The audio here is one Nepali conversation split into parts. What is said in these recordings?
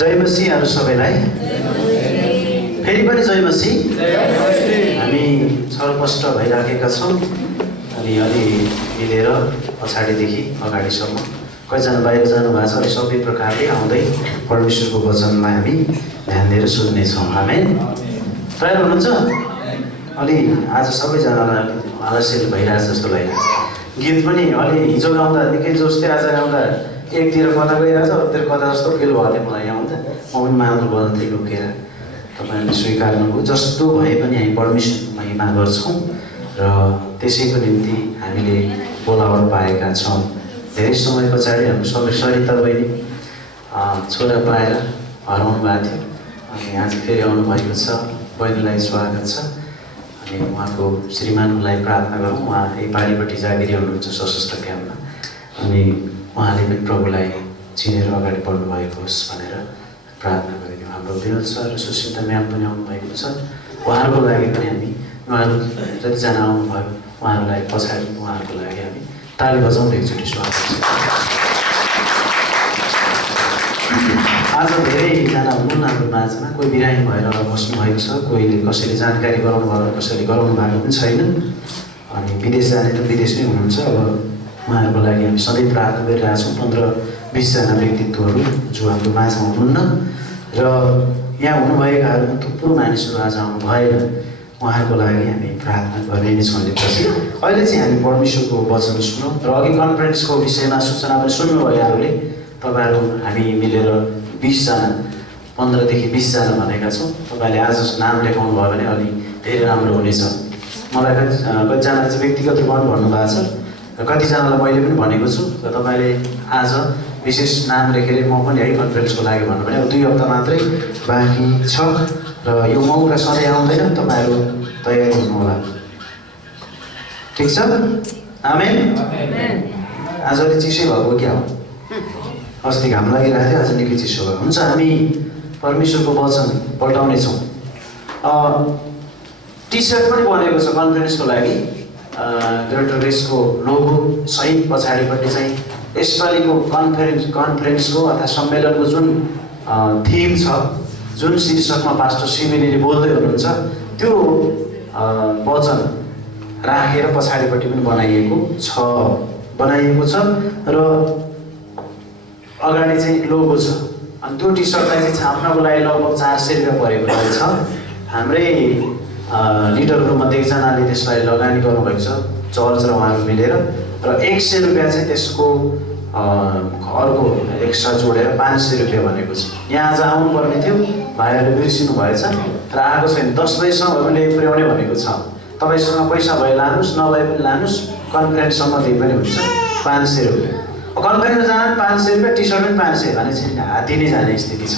जय मसीहहरू सबैलाई फेरि पनि जय मसीह। हामी छलपष्ट भइराखेका छौँ अनि अलि मिलेर पछाडिदेखि अगाडिसम्म कतिजना बाहिर जानुभएको छ। अनि सबै प्रकारले आउँदै परमेश्वरको वचनलाई हामी ध्यान दिएर सुन्नेछौँ। आमेन। तयार हुनुहुन्छ? अलि आज सबैजनालाई आलस्य भइरहेछ जस्तो लागिरहेछ। गीत पनि अलि हिजो गाउँदा निकै जोस थियो, आज गाउँदा एकतिर कता गइरहेछ अर्कोतिर कता जस्तो फिल भयो थियो मलाई। आउँदा म पनि मादल बजाउनु थिएँ लुकेर। तपाईँहरूले स्वीकार्नुभयो। जस्तो भए पनि हामी परमेश्वरको महिमा गर्छौँ र त्यसैको निम्ति हामीले बोलावट पाएका छौँ। धेरै समय पछाडि हाम्रो सबै सरिता बहिनी छोरा पाएर हराउनु भएको थियो अनि आज फेरि आउनुभएको छ। बहिनीलाई स्वागत छ अनि उहाँको श्रीमानको लागि प्रार्थना गरौँ। उहाँ नेपालीपट्टि जागिरी हुनुहुन्छ सशस्त्र क्याम्पमा अनि उहाँले पनि प्रभुलाई चिनेर अगाडि बढ्नु भएको होस् भनेर प्रार्थना गरिदिउँ। हाम्रो विनोद सर र सुस्मिता म्याम पनि आउनुभएको छ। उहाँहरूको लागि पनि हामी उहाँहरू जतिजना आउनुभयो उहाँहरूलाई पछाडि उहाँहरूको लागि हामी ताली बजाउँदै एकचोटि स्वागत छ। आज धेरैजना हुनुहुन्न हाम्रो माझमा। कोही बिरामी भएर बस्नुभएको छ, कोहीले कसैले जानकारी गराउनु भयो, कसैले गराउनु भएको पनि छैन अनि विदेश जाने त विदेशमै हुनुहुन्छ। अब उहाँहरूको लागि हामी सधैँ प्रार्थना गरिरहेछौँ। 15-20 जना व्यक्तित्वहरू जो हाम्रो माझमा हुनुहुन्न र यहाँ हुनुभएकाहरू थुप्रो मानिसहरू आज आउनु भएन। उहाँहरूको लागि हामी प्रार्थना गर्ने नै छौँ। अहिले चाहिँ हामी परमेश्वरको वचन सुनौँ र अघि कन्फरेन्सको विषयमा सूचना पनि सुन्नुभयो यहाँहरूले। तपाईँहरू हामी मिलेर 20 जना 15 देखि 20 जना भनेका छौँ। तपाईँले आज नाम लेखाउनु भयो भने अलि धेरै राम्रो हुनेछ। मलाई कतिजना चाहिँ व्यक्तिगत रूपमा भन्नुभएको छ र कतिजनालाई मैले पनि भनेको छु र तपाईँले आज विशेष नाम लेखेर म पनि है कन्फरेन्सको लागि भन्नु भने अब 2 हप्ता मात्रै बाँकी छ र यो मौका सधैँ आउँदैन। तपाईँहरू तयार हुनुहोला। ठिक छ? आमेन। आज अलि चिसै भएको क्या हो? अस्ति घाम लागिरहेको थियो, आज निकै चिसो भयो। हुन्छ, हामी परमेश्वरको वचन पल्टाउनेछौँ। टी सर्ट पनि बनेको छ कन्फरेन्सको लागि। ग्रेटर रेसको लोगो सहित पछाडिपट्टि चाहिँ यसपालिको कन्फरेन्सको अथवा सम्मेलनको जुन थिम छ, जुन शीर्षकमा पास्टर सिमेलीले बोल्दै हुनुहुन्छ त्यो वचन राखेर पछाडिपट्टि पनि बनाइएको छ र अगाडि चाहिँ लोगो छ। अनि त्यो टी सर्टलाई चाहिँ छाप्नको लागि लगभग 400 रुपियाँ परेको रहेछ। हाम्रै लिडरहरूमध्ये एकजनाले त्यसलाई लगानी गर्नुभएको छ, चर्च र उहाँहरू मिलेर, र 100 रुपियाँ चाहिँ त्यसको अर्को एक्स्ट्रा जोडेर 500 रुपियाँ भनेको छ। यहाँ आज आउनुपर्ने थियो, भाइहरूले बिर्सिनु भएछ र आएको छैन। 10 बजीसम्म भए पनि पुर्याउने भनेको छ। तपाईँसँग पैसा भए लानुहोस्, नभए पनि लानुहोस्। कन्फरेन्ससम्म दिए पनि हुन्छ। 500 रुपियाँ कन्फरेन्स जान 500 रुपियाँ, टी सर्ट पनि 500 भने चाहिँ हात्ती नै जाने स्थिति छ।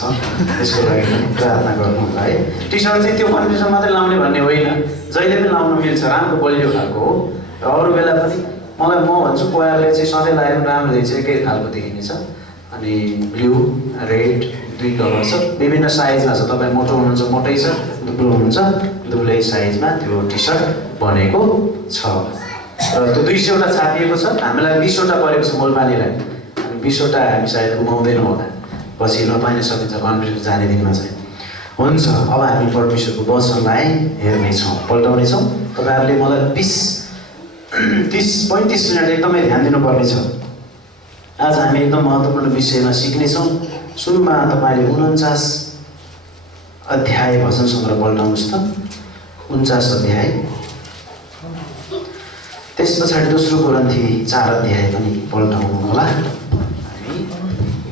त्यसको लागि पनि प्रार्थना गर्नु है। टी सर्ट चाहिँ त्यो कन्फरेन्समा मात्रै लाउने भन्ने होइन, जहिले पनि लाउनु मिल्छ। राम्रो बलियो खालको हो र अरू बेला पनि म भन्छु कोयाले चाहिँ सधैँ लगाएर राम्रो देखिन्छ। एकै खालको देखिनेछ अनि ब्लू रेड 2 कलर छ, विभिन्न साइजमा छ। तपाईँ मोटो हुनुहुन्छ मोटै छ, दुब्लो हुनुहुन्छ दुब्लै साइजमा त्यो टी सर्ट बनेको छ र त्यो 200 वटा छापिएको छ। हामीलाई 20 वटा परेको छ मोलपानीलाई। अनि 20 वटा हामी सायद गुमाउँदैनौँ होला, पछि नपाइन सकिन्छ कन्फरेन्स जाने दिनमा चाहिँ। हुन्छ, अब हामी परमेश्वरको वचनलाई हेर्नेछौँ, पल्टाउनेछौँ। तपाईँहरूले मलाई 30-35 मिनट एकदमै ध्यान दिनुपर्ने छ। आज हामी एकदम महत्त्वपूर्ण विषयमा सिक्नेछौँ। सुरुमा तपाईँले 49 अध्याय भजन सङ्ग्रह पल्टाउनुहोस् त। 49 अध्याय, त्यस पछाडि 2 कोरिन्थी 4 अध्याय पनि पल्टाउनु होला। हामी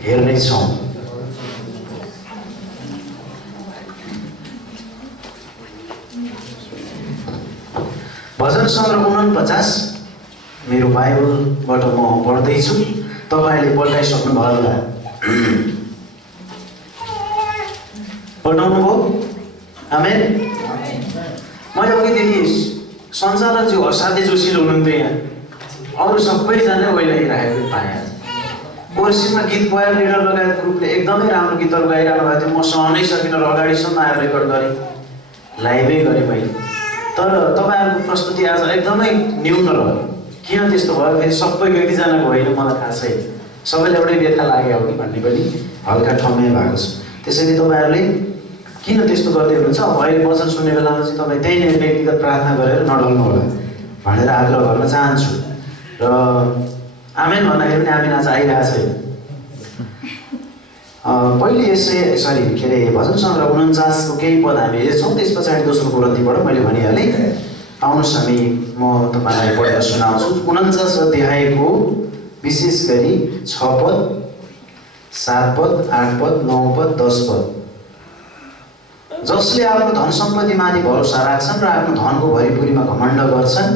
हेर्नेछौँ। भजन सङ्ग्रह 49 मेरो बाइबलबाट म पढ्दैछु। तपाईँले पल्टाइसक्नु भयो होला। पल्टाउनुभयो? आमेन। मैले अघिदेखि सञ्चालकज्यू असाध्यै जोसिलो हुनुहुन्थ्यो। यहाँ अरू सबैजना ओइलाइरहेको पाएँ। कोर्सिङमा गीत क्वायर लिडर लगायत ग्रुपले एकदमै राम्रो गीतहरू गाइरहनु भएको थियो। म सहनै सकिनँ र अगाडिसम्म आएर रेकर्ड गरेँ, लाइभै गरेँ मैले। तर तपाईँहरूको प्रस्तुति आज एकदमै न्यून रह्यो। किन त्यस्तो भयो? फेरि सबै व्यक्तिजनाको होइन, मलाई थाहा छैन। सबैले एउटै व्यथा लाग्यो हो कि भन्ने पनि हल्का ठाउँमै भएको छ। त्यसैले तपाईँहरूले किन त्यस्तो गर्दै हुनुहुन्छ? अब अहिले वचन सुन्ने बेलामा चाहिँ तपाईँ त्यही व्यक्तिगत प्रार्थना गरेर नढल्नु होला भनेर आग्रह गर्न चाहन्छु। र आमेन भन्दाखेरि पनि आमेन आज आइरहेको छैन। पहिले के अरे भजन सङ्ग्रह 49 को केही पद हामी हेर्छौँ, त्यस पछाडि दोस्रो कोरिन्थीबाट मैले भनिहालेँ। आउनुहोस् म तपाईँलाई पढेर सुनाउँछु। 49 अध्यायको विशेष गरी 6 पद, 7 पद, 8 पद, 9 पद, 10 पद। जसले आफ्नो धन सम्पत्तिमाथि भरोसा राख्छन् र आफ्नो धनको भरिपुरीमा घमण्ड गर्छन्,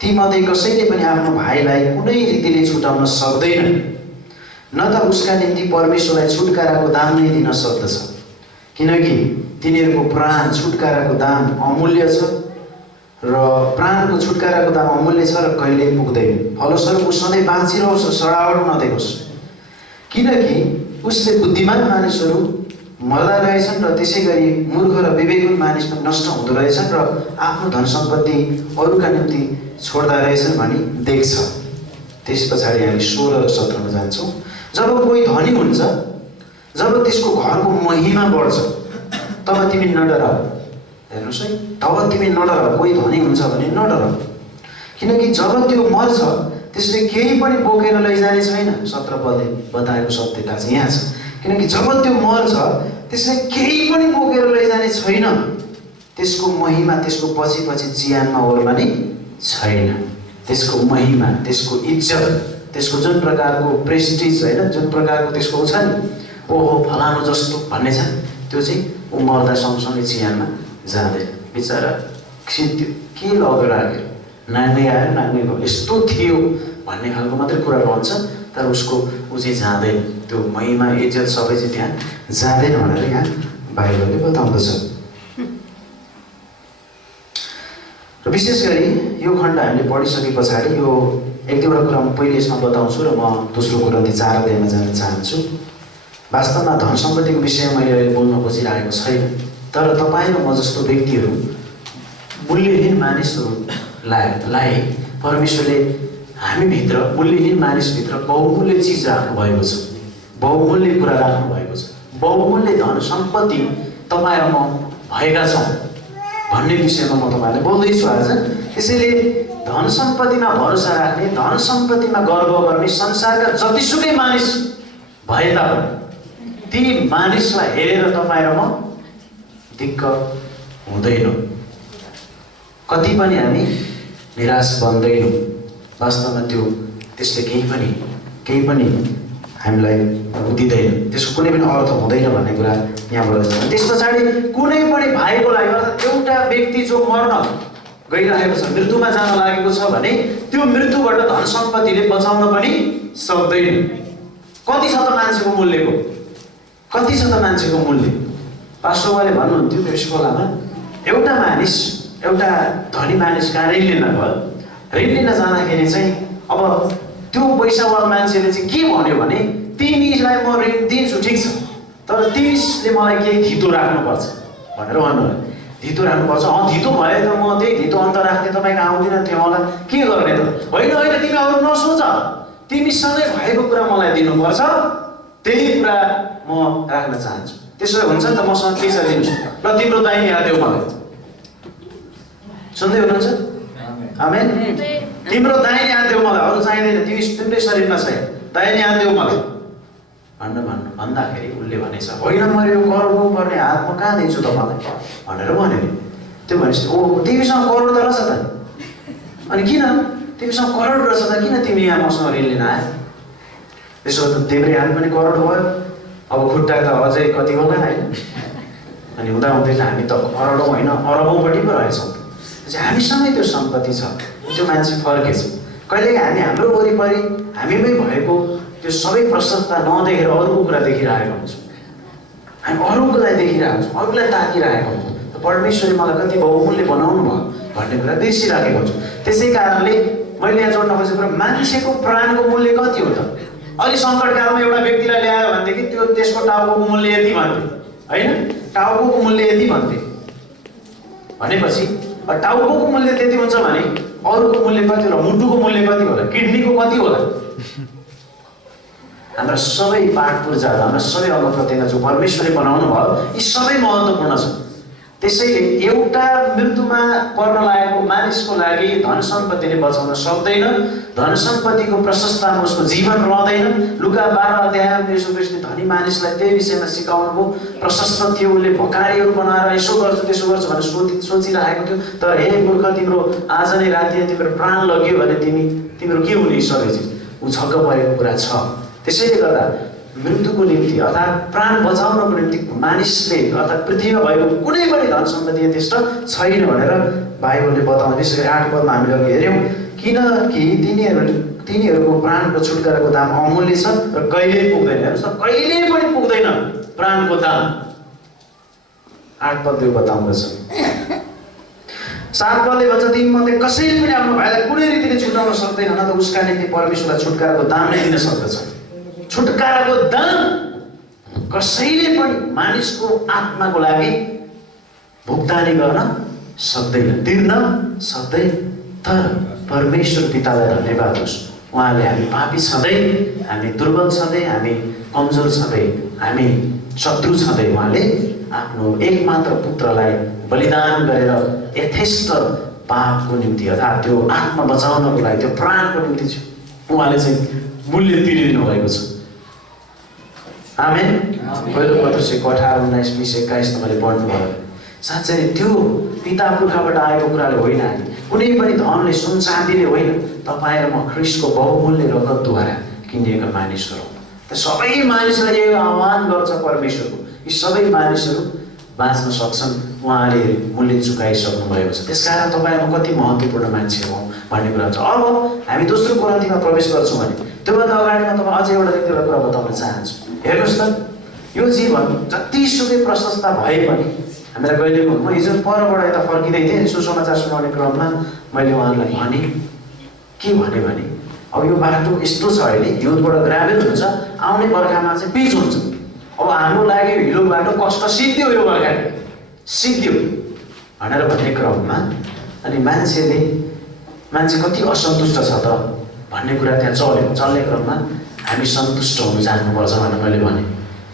तीमध्ये कसैले पनि आफ्नो भाइलाई कुनै रीतिले छुटाउन सक्दैन, न त उसका निम्ति परमेश्वरलाई छुटकाराको दाम नै दिन सक्दछ, किनकि तिनीहरूको प्राण छुटकाराको दाम अमूल्य छ र प्राणको छुटकाराको दाम अमूल्य छ र कहिल्यै पुग्दैन। फलस्वरूप ऊ सधैँ बाँचिरहोस् र सडावट नदेखोस्, किनकि उसले बुद्धिमान मानिसहरू मर्दा रहेछन् र त्यसै गरी मूर्ख र विवेकहीन मानिस पनि नष्ट हुँदो रहेछन् र आफ्नो धन सम्पत्ति अरूका निम्ति छोड्दा रहेछन् भनी देख्छ। त्यस पछाडि हामी 16 र 17 मा जान्छौँ। जब कोही धनी हुन्छ, जब त्यसको घरको महिमा बढ्छ, तब तिमी नडराऊ। हेर्नुहोस् है, तब तिमी नडराऊ। कोही धनी हुन्छ भने नडराऊ, किनकि जब त्यो मर्छ त्यसले केही पनि बोकेर लैजाने छैन। 17 पदले बताएको सत्यता चाहिँ यहाँ छ। किनकि जब त्यो मर्छ त्यसले केही पनि बोकेर लैजाने छैन। त्यसको महिमा त्यसको पछि पछि जियानमा ओर्लने छैन। त्यसको महिमा, त्यसको इज्जत, त्यसको जुन प्रकारको प्रेस्टिज होइन, जुन प्रकारको त्यसको छ नि, ओहो फलानु जस्तो भन्ने छ, त्यो चाहिँ ऊ मर्दा सँगसँगै जियानमा जाँदैन। बिचरा के लगेर आयो, नाङ्गै आयो नाङ्गै भयो, यस्तो थियो भन्ने खालको मात्रै कुरा रहन्छ, तर उसको ऊ चाहिँ जाँदैन। त्यो महिमा इज्जत सबै चाहिँ त्यहाँ जाँदैन भनेर यहाँ बाइबलले बताउँदछ। र विशेष गरी यो खण्ड हामीले पढिसके पछाडि यो एक दुईवटा कुरा म पहिले यसमा बताउँछु र म दोस्रो कोरिन्थी 4 अध्यायमा जान चाहन्छु। वास्तवमा धन सम्पत्तिको विषयमा मैले अहिले बोल्न खोजिरहेको छैन, तर तपाईँ र म जस्तो व्यक्तिहरू, मूल्यहीन मानिसहरूलाई परमेश्वरले हामीभित्र, मूल्यहीन मानिसभित्र बहुमूल्य चिज राख्नु भएको छ, बहुमूल्य कुरा राख्नु भएको छ, बहुमूल्य धन सम्पत्ति तपाईँ र म भएका छौँ भन्ने विषयमा म तपाईँलाई बोल्दैछु आज। त्यसैले धन सम्पत्तिमा भरोसा राख्ने, धन सम्पत्तिमा गर्व गर्ने संसारका जतिसुकै मानिस भए तापनि ती मानिसलाई हेरेर तपाईँ र म दिक्क हुँदैनौँ, कति पनि हामी निराश बन्दैनौँ। वास्तवमा त्यसले केही पनि हामीलाई दिँदैन, त्यसको कुनै पनि अर्थ हुँदैन भन्ने कुरा यहाँबाट छ। त्यस पछाडि कुनै पनि भाइको लागि, अर्थात् एउटा व्यक्ति जो मर्न गइरहेको छ, मृत्युमा जान लागेको छ भने त्यो मृत्युबाट धन सम्पत्तिले बचाउन पनि सक्दैन। कति छ त मान्छेको मूल्यको, कति छ त मान्छेको मूल्य? पास्टरले भन्नुहुन्थ्यो पेप्सिकोलामा, एउटा मानिस, एउटा धनी मानिस कहाँ ऋण लिन गयो, ऋण लिन जाँदाखेरि चाहिँ अब त्यो पैसावाला मान्छेले चाहिँ के भन्यो भने, तिमीलाई म ऋण दिन्छु ठिक छ, तर तिमीले मलाई केही धितो राख्नुपर्छ भनेर भन्नुभयो। धितो राख्नुपर्छ? धितो भयो त म त्यही धितो अन्त राख्ने, तपाईँको आउँदिन थियो मलाई के गर्ने त? होइन होइन, तिमी अरू नसोच, तिमीसँगै भएको कुरा मलाई दिनुपर्छ, त्यही कुरा म राख्न चाहन्छु। त्यसो हुन्छ नि त, मसँग के छ दिनु, ल तिम्रो दाहिने हात देऊ मलाई। सुन्दै हुनुहुन्छ? आमेन। तिम्रो दाहिने हात देऊ मलाई, अरू चाहिँदैन, तिम्रै शरीरमा छैन, दाहिने हात देऊ मलाई भन्दाखेरि उसले भनेछ, होइन मैले यो करोड पर्ने हात म कहाँ दिन्छु तपाईँलाई भनेर भन्यो। त्यो भनेपछि ओ तिमीसँग करोड त रहेछ त, अनि किन तिमीसँग करोड रहेछ त किन तिमी यहाँ मसँग ऋण लिन आयो? त्यसो त देब्रे हात पनि करोड भयो, अब खुट्टा त अझै कति होला होइन, अनि हुँदा हुँदै हामी त करोडौँ होइन अरबौँपट्टि पो रहेछौँ। हामीसँगै त्यो सम्पत्ति छ, त्यो मान्छे फर्केछ। कहिलेकाहीँ हामी हाम्रो वरिपरि हामीमै भएको त्यो सबै प्रशस्तता नदेखेर अरूको कुरा देखिरहेको हुन्छौँ, हामी अरूकोलाई देखिरहेको हुन्छौँ, अरूलाई ताकिरहेको हुन्छौँ। परमेश्वरले मलाई कति बहुमूल्य बनाउनु भयो भन्ने कुरा बिर्सिराखेको हुन्छौँ। त्यसै कारणले मैले यहाँ जोड्न खोजेको कुरा, मान्छेको प्राणको मूल्य कति हो त? अलि सङ्कटकालमा एउटा व्यक्तिलाई ल्यायो भनेदेखि त्यसको टाउकोको मूल्य यति भन्थे होइन, टाउकोको मूल्य यति भन्थे भनेपछि टाउकोको मूल्य त्यति हुन्छ भने अरूको मूल्य कति होला? मुटुको मूल्य कति होला? किडनीको कति होला? हाम्रा सबै पाठ पूजाहरू, हाम्रा सबै अंग प्रत्यङ्ग जो परमेश्वरले बनाउनु भयो, यी सबै महत्त्वपूर्ण छन्। त्यसैले एउटा मृत्युमा पर्न लागेको मानिसको लागि धन सम्पत्तिले बचाउन सक्दैन। धन सम्पत्तिको प्रशस्ततामा उसको जीवन रहँदैन। लुका 12 अध्यायमा येशू ख्रीष्टले धनी मानिसलाई त्यही विषयमा सिकाउनुभयो। प्रशस्त थियो, उसले भकारीहरू बनाएर यसो गर्छु त्यसो गर्छु भनेर सोचिरहेको थियो। तर हे मूर्ख, तिम्रो आज नै राति तिम्रो प्राण लग्यो भने तिम्रो के हुने सबै चिज ऊ छक्क परेको कुरा छ। त्यसैले गर्दा मृत्युको निम्ति अर्थात् प्राण बचाउनको निम्ति मानिसले अर्थात् पृथ्वीमा भएको कुनै पनि धन सम्पत्ति यथेष्ट छैन भनेर बाइबलले बताउँछ। विशेष गरी 8 पदमा हामीले अघि हेऱ्यौँ, किनकि तिनीहरूको प्राणको छुटकाराको दाम अमूल्य छ र कहिल्यै पुग्दैन। हेर्नुहोस् त, कहिल्यै पनि पुग्दैन प्राणको दाम। 8 पदले बताउँदछ। 7 पदले भन्छ, तिमीमध्ये कसैले पनि आफ्नो भाइलाई कुनै रीतिले छुटाउन सक्दैन, न त उसका निम्ति परमेश्वरलाई छुटकाराको दाम नै दिन सक्दछ। छुटकाराको दाम कसैले पनि मानिसको आत्माको लागि भुक्तानी गर्न सक्दैन, तिर्न सक्दैन। तर परमेश्वर पितालाई धन्यवाद होस्, उहाँले हामी पापी छँदै, हामी दुर्बल छँदै, हामी कमजोर छँदै, हामी शत्रु छँदै उहाँले आफ्नो एकमात्र पुत्रलाई बलिदान गरेर यथेष्ट पापको निम्ति अर्थात् त्यो आत्मा बचाउनको लागि, त्यो प्राणको निम्ति उहाँले चाहिँ मूल्य तिरिदिनु भएको छ। आमेन। पहिलो पत्रुस 18:19-20-21 तपाईँले पढ्नुभयो। साँच्चै त्यो पिता पुर्खाबाट आएको कुराले होइन, हामी कुनै पनि धनले सुन चाँदीले होइन, तपाईँ र म ख्रीष्टको बहुमूल्य रगतद्वारा किनिएका मानिसहरू हौँ। त सबै मानिसलाई यो आह्वान गर्छ परमेश्वरको, यी सबै मानिसहरू बाँच्न सक्छन्, उहाँले मूल्य चुकाइसक्नु भएको छ। त्यसकारण तपाईँ म कति महत्त्वपूर्ण मान्छे हौँ भन्ने कुरा छ। अब हामी दोस्रो कोरिन्थीमा प्रवेश गर्छौँ भने त्योभन्दा अगाडि म तपाईँ अझै एउटा कुरा बताउन चाहन्छु। हेर्नुहोस् त, यो जीवन जतिसुकै प्रशस्त भए पनि हामीलाई कहिले म हिजो परबाट यता फर्किँदै थिएँ, सुसमाचार सुनाउने क्रममा मैले उहाँहरूलाई भने के भने अब यो बाटो यस्तो छ, अहिले हिउँदबाट ग्राभेल हुन्छ, आउने बर्खामा चाहिँ पिच हुन्छ। अब हाम्रो लागि हिलो बाटो कष्ट सिद्धियो, यो बर्खा सिद्धियो भनेर भन्ने क्रममा अनि मान्छे कति असन्तुष्ट छ त भन्ने कुरा त्यहाँ चल्ने क्रममा हामी सन्तुष्ट हुनु जान्नुपर्छ भनेर मैले भने।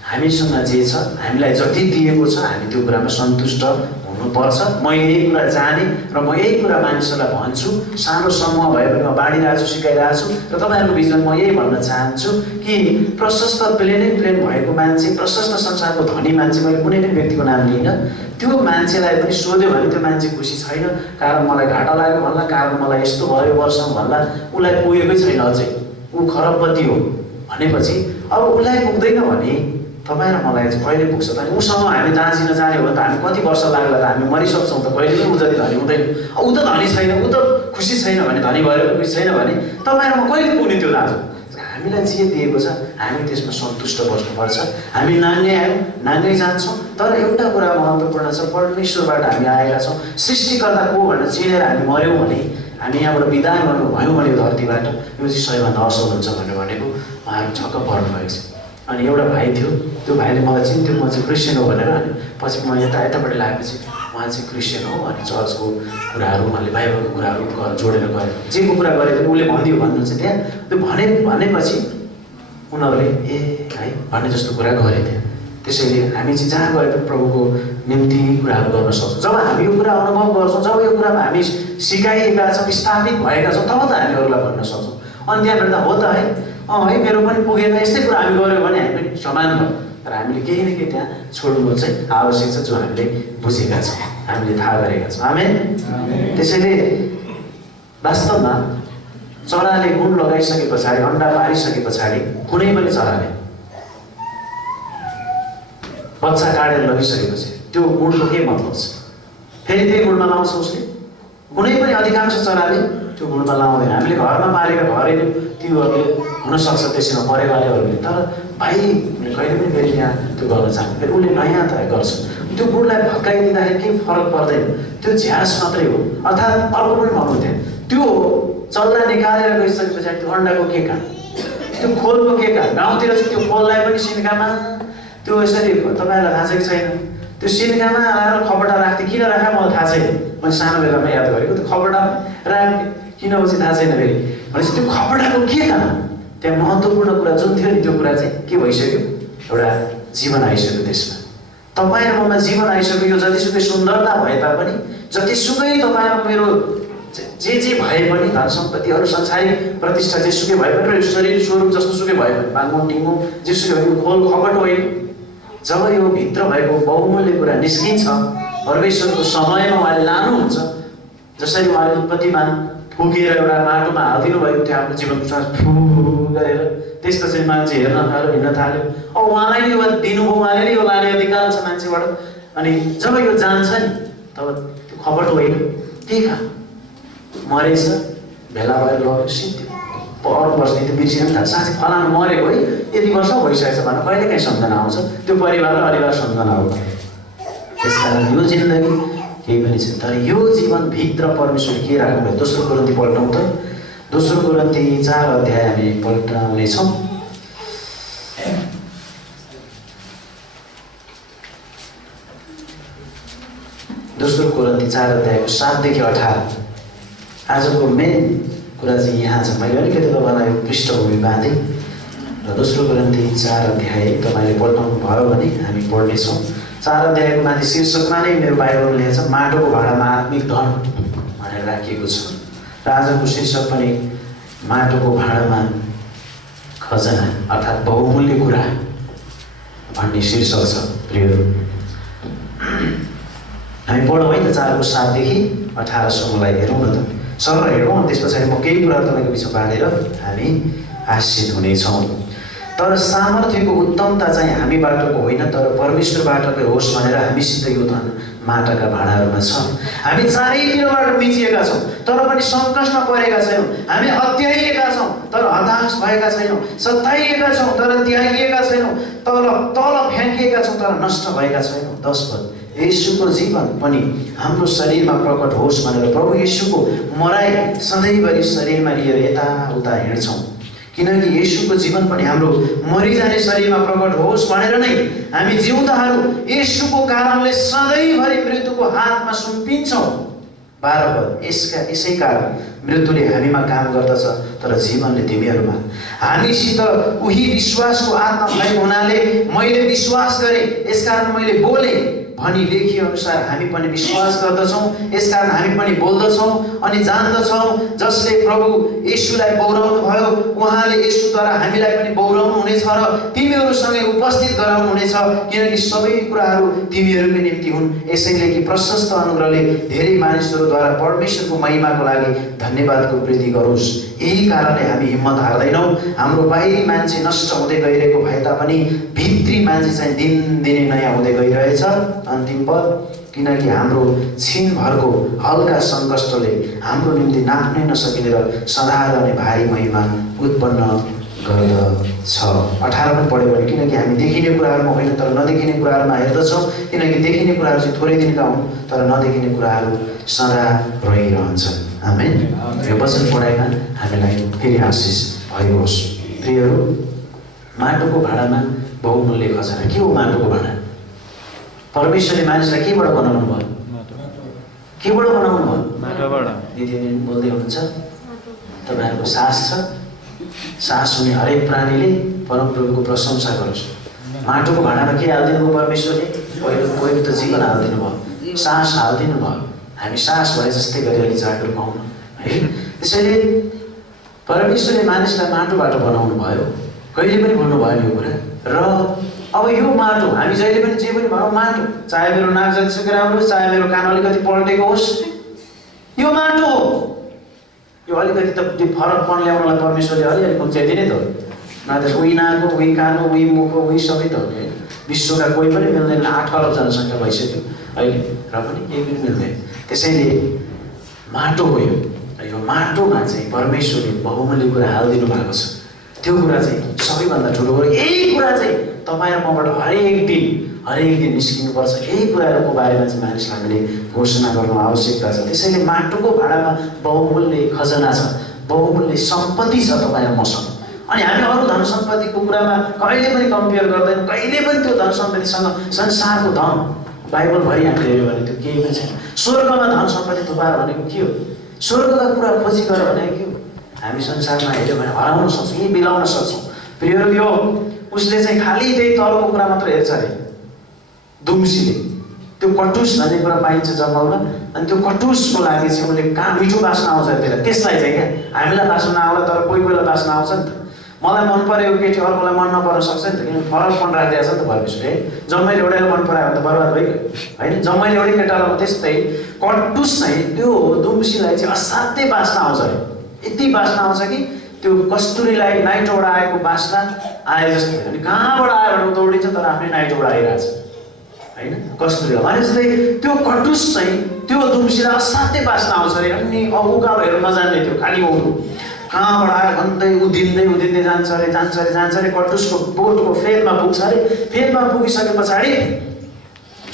हामीसँग जे छ, हामीलाई जति दिएको छ, हामी त्यो कुरामा सन्तुष्ट हुनुपर्छ। म यही कुरा जाने र म यही कुरा मानिसहरूलाई भन्छु। सानो समूह भए पनि म बाँडिरहेको छु, सिकाइरहेको छु र तपाईँहरूको बिचमा म यही भन्न चाहन्छु कि प्रशस्त प्लेन भएको मान्छे, प्रशस्त संसारको धनी मान्छे, मैले कुनै पनि व्यक्तिको नाम लिइनँ, त्यो मान्छेलाई पनि सोध्यो भने त्यो मान्छे खुसी छैन। कारण मलाई घाटा लाग्यो भन्ला, कारण मलाई यस्तो भयो वर्षमा भन्ला, उसलाई पुगेकै छैन, अझै ऊ खरबपति हो भनेपछि अब उसलाई पुग्दैन भने तपाईँ र मलाई चाहिँ कहिले पुग्छ त? उसँग हामी जाँची नजाने हो भने त हामी कति वर्ष लाग्ला त हामी मरिसक्छौँ त, कहिले पनि ऊ जति धनी हुँदैन। ऊ त धनी छैन, ऊ त खुसी छैन भने, धनी भएर खुसी छैन भने तपाईँ र म कहिले पुग्ने त्यो दाजु? हामीलाई जे दिएको छ हामी त्यसमा सन्तुष्ट बस्नुपर्छ। हामी नाङ्गै आयौँ, नाङ्गै जान्छौँ, तर एउटा कुरा महत्त्वपूर्ण छ, परमेश्वरबाट हामी आएका छौँ। सृष्टिकर्ता को भनेर चिनेर हामी मऱ्यौँ भने, हामी यहाँबाट विदा गर्नु भयौँ भने धरतीबाट, यो चाहिँ सबैभन्दा असल हुन्छ भनेर भनेको उहाँहरू छक्क पर्नुभएको छ। अनि एउटा भाइ थियो, त्यो भाइले मलाई चिन्थ्यो म चाहिँ क्रिस्चियन हो भनेर। अनि पछि म यतापट्टि लागेपछि उहाँ चाहिँ क्रिस्चियन हो अनि चर्चको कुराहरू, उहाँले बाइबलको कुराहरू जोडेर गरे, जेको कुरा गरे पनि उसले भनिदियो भन्नुहुन्छ त्यहाँ। त्यो भनेपछि उनीहरूले ए है भन्ने जस्तो कुरा गरे त्यहाँ। त्यसैले हामी चाहिँ जहाँ गए पनि प्रभुको निम्ति कुराहरू गर्न सक्छौँ। जब हामी यो कुरा अनुभव गर्छौँ, जब यो कुरामा हामी सिकाइएका छौँ, स्थापित भएका छौँ, तब त हामी अरूलाई भन्न सक्छौँ। अनि त्यहाँ भेट्दा हो त है, है मेरो पनि पुगेन, यस्तै कुरा हामी गऱ्यौँ भने हामी पनि समान भयो। तर हामीले केही न केही त्यहाँ छोड्नु चाहिँ आवश्यक छ, जो हामीले बुझेका छौँ, हामीले थाहा गरेका छौँ। आमेन। त्यसैले वास्तवमा चराले गुण लगाइसके पछाडि, अन्डा पारिसके पछाडि कुनै पनि चराले बच्चा काटेर लगिसकेपछि त्यो गुणको के मतलब छ? फेरि त्यही गुणमा लाउँछ उसले? कुनै पनि अधिकांश चराले त्यो गुणमा लाउँदैन। हामीले घरमा पालेका घरेलु तीहरूले हुनसक्छ त्यसैमा परेवालेहरूले, तर भाइले कहिले पनि फेरि यहाँ त्यो गर्न चाहन्छ, फेरि उसले नयाँ तय गर्छ। त्यो गुणलाई भत्काइदिँदाखेरि केही फरक पर्दैन, त्यो झ्यास मात्रै हो। अर्थात् अर्को पनि भन्नु थियो, त्यो चल्ला निकालेर गइसके पछाडि त्यो अन्डाको के काम, त्यो खोलको के काम? गाउँतिर चाहिँ त्यो खोललाई पनि सिन्कामा त्यो यसरी, तपाईँहरूलाई थाहा छ कि छैन, त्यो सिन्कामा आएर खपडा राख्थ्यो। किन राख्यो मलाई थाहा छैन, मैले सानो बेलामा याद गरेको। त्यो खपडा राख्थ्यो किन चाहिँ थाहा छैन फेरि। भनेपछि त्यो खपडाको के काम? त्यहाँ महत्त्वपूर्ण कुरा जुन थियो नि त्यो कुरा चाहिँ के भइसक्यो, एउटा जीवन आइसक्यो त्यसमा। तपाईँ र ममा जीवन आइसक्यो। यो जतिसुकै सुन्दरता भए तापनि, जतिसुकै तपाईँ मेरो जे भए पनि, धन सम्पत्ति अरू संसारिक प्रतिष्ठा जेसुकै भए पनि, र शरीर स्वरूप जस्तो सुकै भए पनि, पाङ्गो टिङ्गो जेसुकै भए पनि खोल खपट होइन। जब यो भित्र भएको बहुमूल्य कुरा निस्किन्छ, परमेश्वरको समयमा उहाँले लानुहुन्छ, जसरी उहाँले उत्पत्तिमा फुकेर एउटा माटोमा हालिदिनु भएको थियो आफ्नो जीवनको साथ फु गरेर, त्यसपछि मान्छे हेर्न थाल्यो, हिँड्न थाल्यो। अब उहाँलाई नै यो दिनुभयो, उहाँले नै यो लाने अधिकार छ मान्छेबाट। अनि जब यो जान्छ नि, तब त्यो खपट होइन, त्यही कहाँ मरेछ, भेला भएर लगेर सिद्धि अरू बस्ने त्यो बिर्सिन थाल्छ। साँच्चै फलानु मरेको है, यति वर्ष भइसकेको छ भनेर कहिले काहीँ सम्झना आउँछ, त्यो परिवारलाई अनिवार्य सम्झना हो। त्यसकारण यो जिन्दगी केही पनि छैन, तर यो जीवनभित्र परमेश्वरले के राख्नुभयो। दोस्रो कोरिन्थी पल्टौँ त, दोस्रो कोरिन्थी 4 अध्याय हामी पल्टाउनेछौँ। दोस्रो कोरिन्थी 4 अध्यायको 7 देखि 18। आजको मेन कुरा चाहिँ यहाँ छ। मैले अलिकति तपाईँलाई पृष्ठभूमि बाँधेँ र दोस्रो कोरिन्थी 4 अध्याय तपाईँले पल्टाउनु भयो भने हामी पढ्नेछौँ। 4 अध्यायको माथि शीर्षकमा नै मेरो बाइबलमा लेखेको छ, माटोको भाँडामा आत्मिक धन भनेर राखिएको छ। र आजको शीर्षक पनि माटोको भाँडामा खजना अर्थात् बहुमूल्य कुरा भन्ने शीर्षक छ। प्रियहरू, हामी पढौँ है त। 4को 7 देखि 18सम्मलाई हेरौँ न त, सरल हेरौँ। अनि त्यस पछाडि म केही कुरा तपाईँको बिचमा बाँडेर हामी आश्रित हुनेछौँ। तर सामर्थ्यको उत्तमता चाहिँ हामीबाटको होइन, तर परमेश्वरबाटकै होस् भनेर हामीसित यो धन माटाका भाँडाहरूमा छ। हामी चारैतिरबाट मिचिएका छौँ तर पनि सङ्कटमा परेका छैनौँ। हामी अत्याइएका छौँ तर हताश भएका छैनौँ। सताइएका छौँ तर त्यागिएका छैनौँ। तल फ्याँकिएका छौँ तर नष्ट भएका छैनौँ। 10 पद, येशूको जीवन पनि हाम्रो शरीरमा प्रकट होस् भनेर प्रभु येशूको मराइ सधैँभरि शरीरमा लिएर यताउता हिँड्छौँ। किनकि येशूको जीवन पनि हाम्रो मरिजाने शरीरमा प्रकट होस् भनेर नै हामी जिउँदाहरू येशूको कारणले सधैँभरि मृत्युको हातमा सुम्पिन्छौँ। 12 पद, यसै कारण मृत्युले हामीमा काम गर्दछ तर जीवनले तिमीहरूमा। हामीसित उही विश्वासको आत्मा भएको हुनाले मैले विश्वास गरेँ यसकारण मैले बोलेँ भनी लेखिए अनुसार हामी पनि विश्वास गर्दछौँ, यसकारण हामी पनि बोल्दछौँ अनि जान्दछौँ। जसले प्रभु येशूलाई बौराउनु भयो उहाँले येशूद्वारा हामीलाई पनि बौराउनु हुनेछ र तिमीहरूसँगै उपस्थित गराउनु हुनेछ, किनकि सबै कुराहरू तिमीहरूकै निम्ति हुन्। यसैले कि प्रशस्त अनुग्रहले धेरै मानिसहरूद्वारा परमेश्वरको महिमाको लागि धन्यवादको वृद्धि गरोस्। यही कारणले हामी हिम्मत हार्दैनौँ। हाम्रो बाहिरी मान्छे नष्ट हुँदै गइरहेको भए तापनि भित्री मान्छे चाहिँ दिनदिनै नयाँ हुँदै गइरहेछ। अन्तिम पद, किनकि हाम्रो छिनभरको हल्का सङ्कष्टले हाम्रो निम्ति नाप्नै नसकिने र सदा रहने भारी महिमा उत्पन्न गर्दछ। 18 पनि पढ्यो भने, किनकि हामी देखिने कुराहरूमा होइन तर नदेखिने कुराहरूमा हेर्दछौँ। किनकि देखिने कुराहरू चाहिँ थोरै दिनका हुन् तर नदेखिने कुराहरू सदा रहिरहन्छन्। आमेन। यो वचन पढाइमा हामीलाई फेरि आशिष भएको होस्। प्रियहरू, माटोको भाँडामा बहुमूल्य खजाना। के हो माटोको भाँडा? परमेश्वरले मानिसलाई केबाट बनाउनु भयो? केबाट बनाउनु भयो? माटोबाट। दिदी बोल्दै हुनुहुन्छ, तपाईँहरूको सास छ। सास हुने हरेक प्राणीले परमप्रभुको प्रशंसा गरोस्। माटोको भाँडामा के हालिदिनु भयो परमेश्वरले? पहिलो त जीवन हालिदिनु भयो, सास हालिदिनु भयो। हामी सास भए जस्तै गरी अलि जागरुक हौँ है। त्यसैले परमेश्वरले मानिसलाई माटोबाट बनाउनु भयो। कहिले पनि भन्नु भएन यो कुरा। र अब यो माटो, हामी जहिले पनि जे पनि भनौँ माटो, चाहे मेरो नाक जतिसुकै राम्रो होस्, चाहे मेरो कान अलिकति पल्टेको होस्, यो माटो हो। यो अलिकति त त्यो फरकपन ल्याउनलाई परमेश्वरले अलिअलि खुम्च्याइदिने त हो। नत्र उही नाक हो, उही कान हो, उही मुख हो, उही सबै त हो। विश्वका कोही पनि मिल्दैन। 8 अर्ब जनसङ्ख्या भइसक्यो अहिले र पनि केही पनि मिल्दैन। त्यसैले माटो हो यो। र यो माटोमा चाहिँ परमेश्वरले बहुमूल्य कुरा हालिदिनु भएको छ। त्यो कुरा चाहिँ सबैभन्दा ठुलो हो। यही कुरा चाहिँ तपाईँ र मबाट हरेक दिन निस्किनुपर्छ। यही कुराहरूको बारेमा चाहिँ मानिसलाई हामीले घोषणा गर्नु आवश्यकता छ। त्यसैले माटोको भाँडामा बहुमूल्य खजना छ, बहुमूल्य सम्पत्ति छ तपाईँ र मसँग। अनि हामी अरू धन सम्पत्तिको कुरामा कहिले पनि कम्पेयर गर्दैनौँ। कहिले पनि त्यो धन सम्पत्तिसँग संसारको धन बाइबलभरि हामीले हेऱ्यो भने त्यो केही पनि छैन। स्वर्गमा धन सम्पत्ति थुपार भनेको के हो? स्वर्गका कुरा खोजी गर भनेको के हो? हामी संसारमा हेऱ्यो भने हराउन सक्छौँ, यहीँ बिलाउन सक्छौँ। प्रियहरू, यो उसले चाहिँ खालि त्यही तलको कुरा मात्र हेर्छ अरे, दुम्सीले। त्यो कटुस भन्ने कुरा पाइन्छ जङ्गलमा, अनि त्यो कटुसको लागि चाहिँ उसले कहाँ मिठो बास्ना आउँछ त्यसलाई, त्यसलाई चाहिँ क्या हामीलाई बास्ना नआउला, तर कोही कोहीलाई बास्ना आउँछ नि त। मलाई मन परेको केटी अर्कोलाई मन नपर्न सक्छ नि त, किनभने फरकपन राखिदिएको छ नि त परमेश्वरले। जम्मैले एउटालाई मन परायो भने त बर्बाद भइगयो होइन। जम्मैले एउटै केटालाई त्यस्तै कटुस चाहिँ त्यो दुम्सीलाई चाहिँ असाध्यै बास्ना आउँछ अरे। यति बास्ना आउँछ कि त्यो कस्तुरीलाई नाइटोबाट आएको बास्ना आए जस्तो अनि कहाँबाट आयो भने दौडिन्छ, तर आफ्नै नाइटोबाट आइरहेछ होइन कस्तुरीलाई। भनेपछि त्यो कटुस चाहिँ त्यो दुम्सीलाई असाध्यै बास्ना आउँछ अरे। अनि उकालो हेर्नु नजान्ने त्यो खालि उठ्नु कहाँबाट आयो भन्दै उधिँदै जान्छ अरे कटुसको बोटको फेदमा पुग्छ अरे। फेदमा पुगिसके पछाडि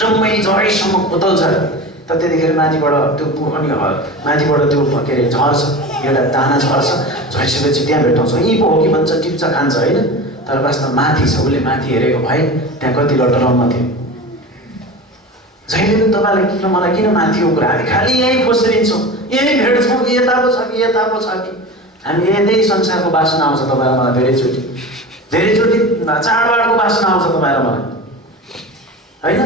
जम्मै झरैसम्म खोतल्छ अरे। त त्यतिखेर माथिबाट त्यो अनि माथिबाट त्यो के अरे झर्छ, एउटा दाना झर्छ, झरिसकेपछि त्यहाँ भेटाउँछ, यहीँ पो हो कि भन्छ, टिप्छ खान्छ होइन। तर वास्तव माथि छ, उसले माथि हेरेको भए त्यहाँ कति लटरम्म थियो। जहिले पनि तपाईँलाई किन मलाई किन माथि हो कुरा, हामी खालि यहीँ खोजिदिन्छौँ, यहीँ भेट्छौँ कि यता पो छ कि हामी यतै संसारको बासना आउँछ तपाईँलाई मलाई धेरैचोटि चाडबाडको बासना आउँछ तपाईँलाई मलाई होइन।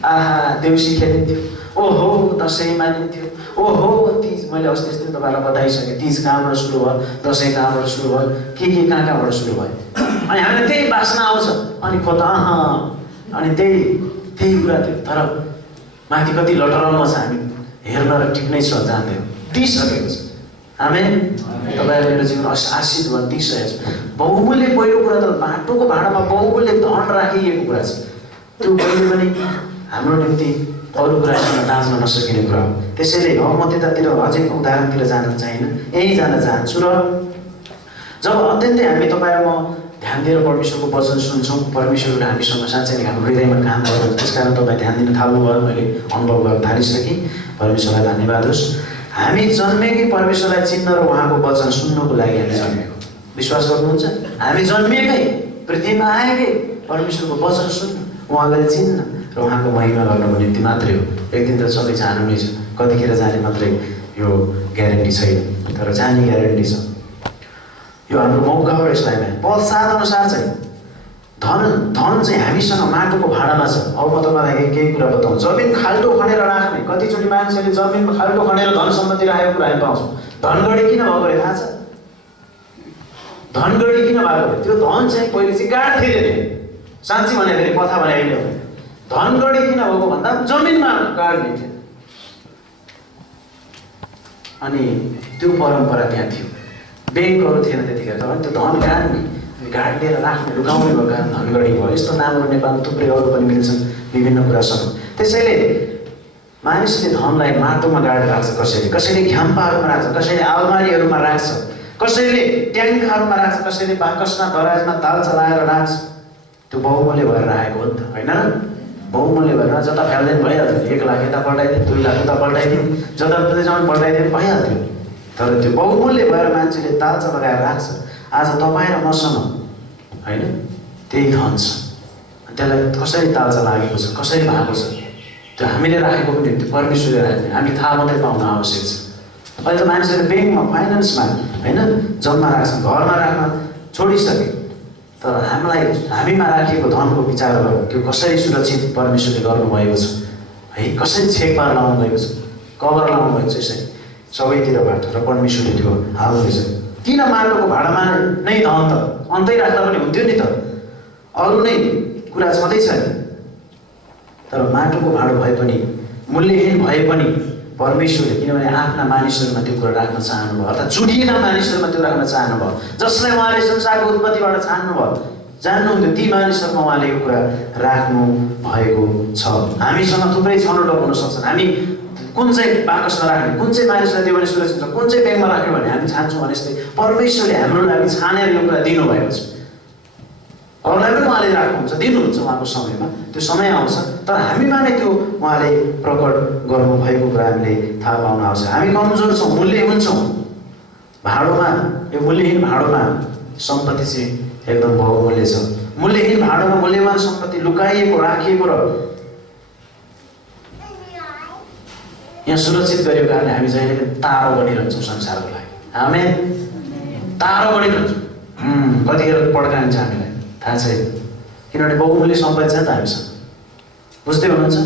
आहा देउसी खेलिन्थ्यो, ओहो दसैँ मानिन्थ्यो, ओहो तिज, मैले अस्ति यस्तै तपाईँलाई बताइसकेँ, तिज कहाँबाट सुरु भयो, दसैँ कहाँबाट सुरु भयो, के कहाँबाट सुरु भयो, अनि हामीलाई त्यही बासना आउँछ। अनि खोता अनि त्यही कुरा थियो। तर माथि कति लटरम्म छ, हामी हेर्न र टिप्नै जान्दैनौँ, दिइसकेको छ। आमेन। तपाईँको मेरो जीवन आशिष भन् दिइसकेको छ। बहुमूल्य पहिलो कुरा त माटोको भाँडामा बहुमूल्य धन राखिएको कुरा छ। त्यो कहिले पनि हाम्रो निम्ति अरू कुरासँग दाँच्न नसकिने कुरा हो। त्यसैले म त्यतातिर अझै उदाहरणतिर जान चाहिन्न, यहीँ जान चाहन्छु। र जब अत्यन्तै हामी तपाईँ म ध्यान दिएर परमेश्वरको वचन सुन्छौँ, परमेश्वरले हामीसँग साँच्चै नै हाम्रो हृदयमा काम गर्छ। त्यसकारण तपाईँ ध्यान दिन थाल्नुभयो, मैले अनुभव गर्न थालिसकेँ। परमेश्वरलाई धन्यवाद होस्। हामी जन्मेकै परमेश्वरलाई चिन्न र उहाँको वचन सुन्नको लागि हामी जन्मेको, विश्वास गर्नुहुन्छ? हामी जन्मिएकै पृथ्वीमा आएकै परमेश्वरको वचन सुन्न, उहाँलाई चिन्न र उहाँको महिमा गर्नको निम्ति मात्रै हो। एक दिन त सबै जानु नै छ, कतिखेर जाने मात्रै यो ग्यारेन्टी छैन, तर जाने ग्यारेन्टी छ। यो हाम्रो मौका हो यसलाई। पद 7 अनुसार चाहिँ धन चाहिँ हामीसँग माटोको भाँडामा छ। अब म तपाईँलाई केही कुरा बताउँ। जमिन खाल्टो खनेर राख्ने, कतिचोटि मान्छेले जमिनमा खाल्टो खनेर धन सम्पत्ति राखेको कुरा हामी पाउँछौँ। धनगढी किन भएको अरे थाहा छ? धनगढी किन भएको? त्यो धन चाहिँ पहिले चाहिँ गाड्थे अरे, साँच्ची भने फेरि कथा भने होइन। धनगढी किन भएको भन्दा जमिनमा गाड्ने थियो। अनि त्यो परम्परा त्यहाँ थियो, ब्याङ्कहरू थिएन त्यतिखेर, तर त्यो धन गाडेर राख्ने लुगाउने भएको कारण धनगढी भयो। यस्तो नामहरू नेपालमा थुप्रै अरू पनि मिल्छन् विभिन्न कुरासँग। त्यसैले मानिसले धनलाई माटोमा गाडेर राख्छ, कसैले घ्याम्पाहरूमा राख्छ, कसैले आलमारीहरूमा राख्छ, कसैले ट्याङ्काहरूमा राख्छ, कसैले बाकसमा दराजमा ताल चलाएर राख्छ। त्यो बहुमूल्य भएर राखेको हो नि त, होइन? बहुमूल्य भएर जता फ्याल्दैन भइहाल्थ्यो, 1 लाख यता पल्टाइदियो, 2 लाख उता पल्टाइदियो, जता जम्मै पल्टाइदियो भइहाल्थ्यो। तर त्यो बहुमूल्य भएर मान्छेले तालचा लगाएर राख्छ। आज तपाईँ र मसँग होइन त्यही धन छ, त्यसलाई कसरी तालचा लागेको छ, कसरी भएको छ, त्यो हामीले राखेको पनि त्यो परमेश्वरले राख्ने, हामी थाहा मात्रै पाउन आवश्यक छ। अहिले त मान्छेले ब्याङ्कमा फाइनेन्समा होइन जम्मा राख्छन्, घरमा राख्न छोडिसके, तर हामीमा राखिएको धनको विचार गर्नु, त्यो कसरी सुरक्षित परमेश्वरले गर्नुभएको छ है, कसरी छेकबार लाउनु भएको छ, कभर लाउनु भएको छ यसरी सबैतिरबाट, र परमेश्वरले त्यो हाल्दैछ। किन माटोको भाँडामा नै धन त अन्तै राख्दा पनि हुन्थ्यो नि त, अरू नै कुरा छँदैछ नि। तर माटोको भाँडो भए पनि, मूल्यहीन भए पनि परमेश्वरले, किनभने आफ्ना मानिसहरूमा त्यो कुरा राख्न चाहनुभयो, अर्थात् छुटिएका मानिसहरूमा त्यो राख्न चाहनुभयो, जसलाई उहाँले संसारको उत्पत्तिबाट छान्नुभयो, जान्नुहुन्थ्यो ती मानिसहरूमा उहाँले यो कुरा राख्नु भएको छ। हामीसँग थुप्रै छनौटहरू हुन सक्छन्, हामी कुन चाहिँ बाकसमा राख्ने, कुन चाहिँ मानिसलाई दियो भने सुरक्षित छ, कुन चाहिँ ब्याङ्कमा राख्यो भने हामी छान्छौँ भने जस्तै परमेश्वरले हाम्रो लागि छानेर यो कुरा दिनुभएको छ। अरूलाई पनि उहाँले राख्नुहुन्छ, दिनुहुन्छ उहाँको समयमा, त्यो समय आउँछ, तर हामीमा नै त्यो उहाँले प्रकट गर्नुभएको कुरा हामीले थाहा पाउन आवश्यक। हामी कमजोर छौँ, मूल्यहीन छौँ। भाँडोमा, यो मूल्यहीन भाँडोमा सम्पत्ति चाहिँ एकदम बहुमूल्य छ। मूल्यहीन भाँडोमा मूल्यवान सम्पत्ति लुकाइएको, राखिएको र यहाँ सुरक्षित गरेको कारणले हामी जहिले पनि तारो बनिरहन्छौँ संसारको लागि। आमेन। तारो बढिरहन्छ। कतिखेर पड्काइन्छ हामीलाई थाहा छैन, किनभने बहुमूल्य सम्पत्ति छ नि त हामीसँग। बुझ्दै हुनुहुन्छ?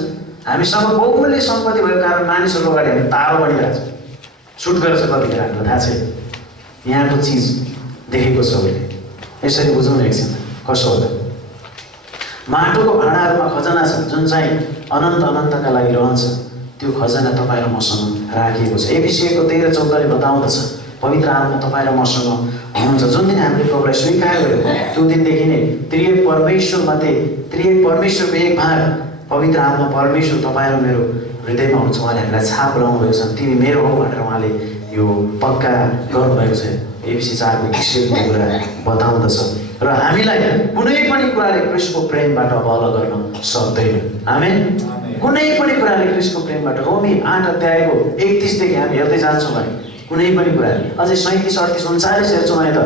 हामीसँग बहुमूल्य सम्पत्ति भएको कारण मानिसहरूको अगाडि हामी तारो बढिरहेको छ, सुट गर्छ कतिखेर हामीलाई थाहा छैन। यहाँको चिज देखेको छ उसले। यसरी बुझौँ न एकछिन, कसो हो त? माटोको भाँडाहरूमा खजना छ जुन चाहिँ अनन्त अनन्तका लागि रहन्छ, त्यो खजना तपाईँ र मसँग राखिएको छ। एफिसीको 13:14ले बताउँदछ पवित्र आत्मा तपाईँ र मसँग हुनुहुन्छ। जुन दिन हामीले प्रभुलाई स्वीकार गर्यौँ त्यो दिनदेखि नै त्रिएक परमेश्वरको एक भाग पवित्र आत्मा परमेश्वर तपाईँ र मेरो हृदयमा हुनुहुन्छ। उहाँले हामीलाई छाप लगाउनुभएको छ, तिमी मेरो हो भनेर उहाँले यो पक्का गर्नुभएको छ। एफिसी 4:21 कुरा बताउँदछ। र हामीलाई कुनै पनि कुराले क्रिस्टको प्रेमबाट अब अलग गर्न सक्दैन। आमेन। कुनै पनि कुराले क्रिस्टको प्रेमबाट, रोमी 8:31 देखि हामी हेर्दै जान्छौँ भने कुनै पनि कुराले, अझै 37, 38, 39 हेर्छौँ भने त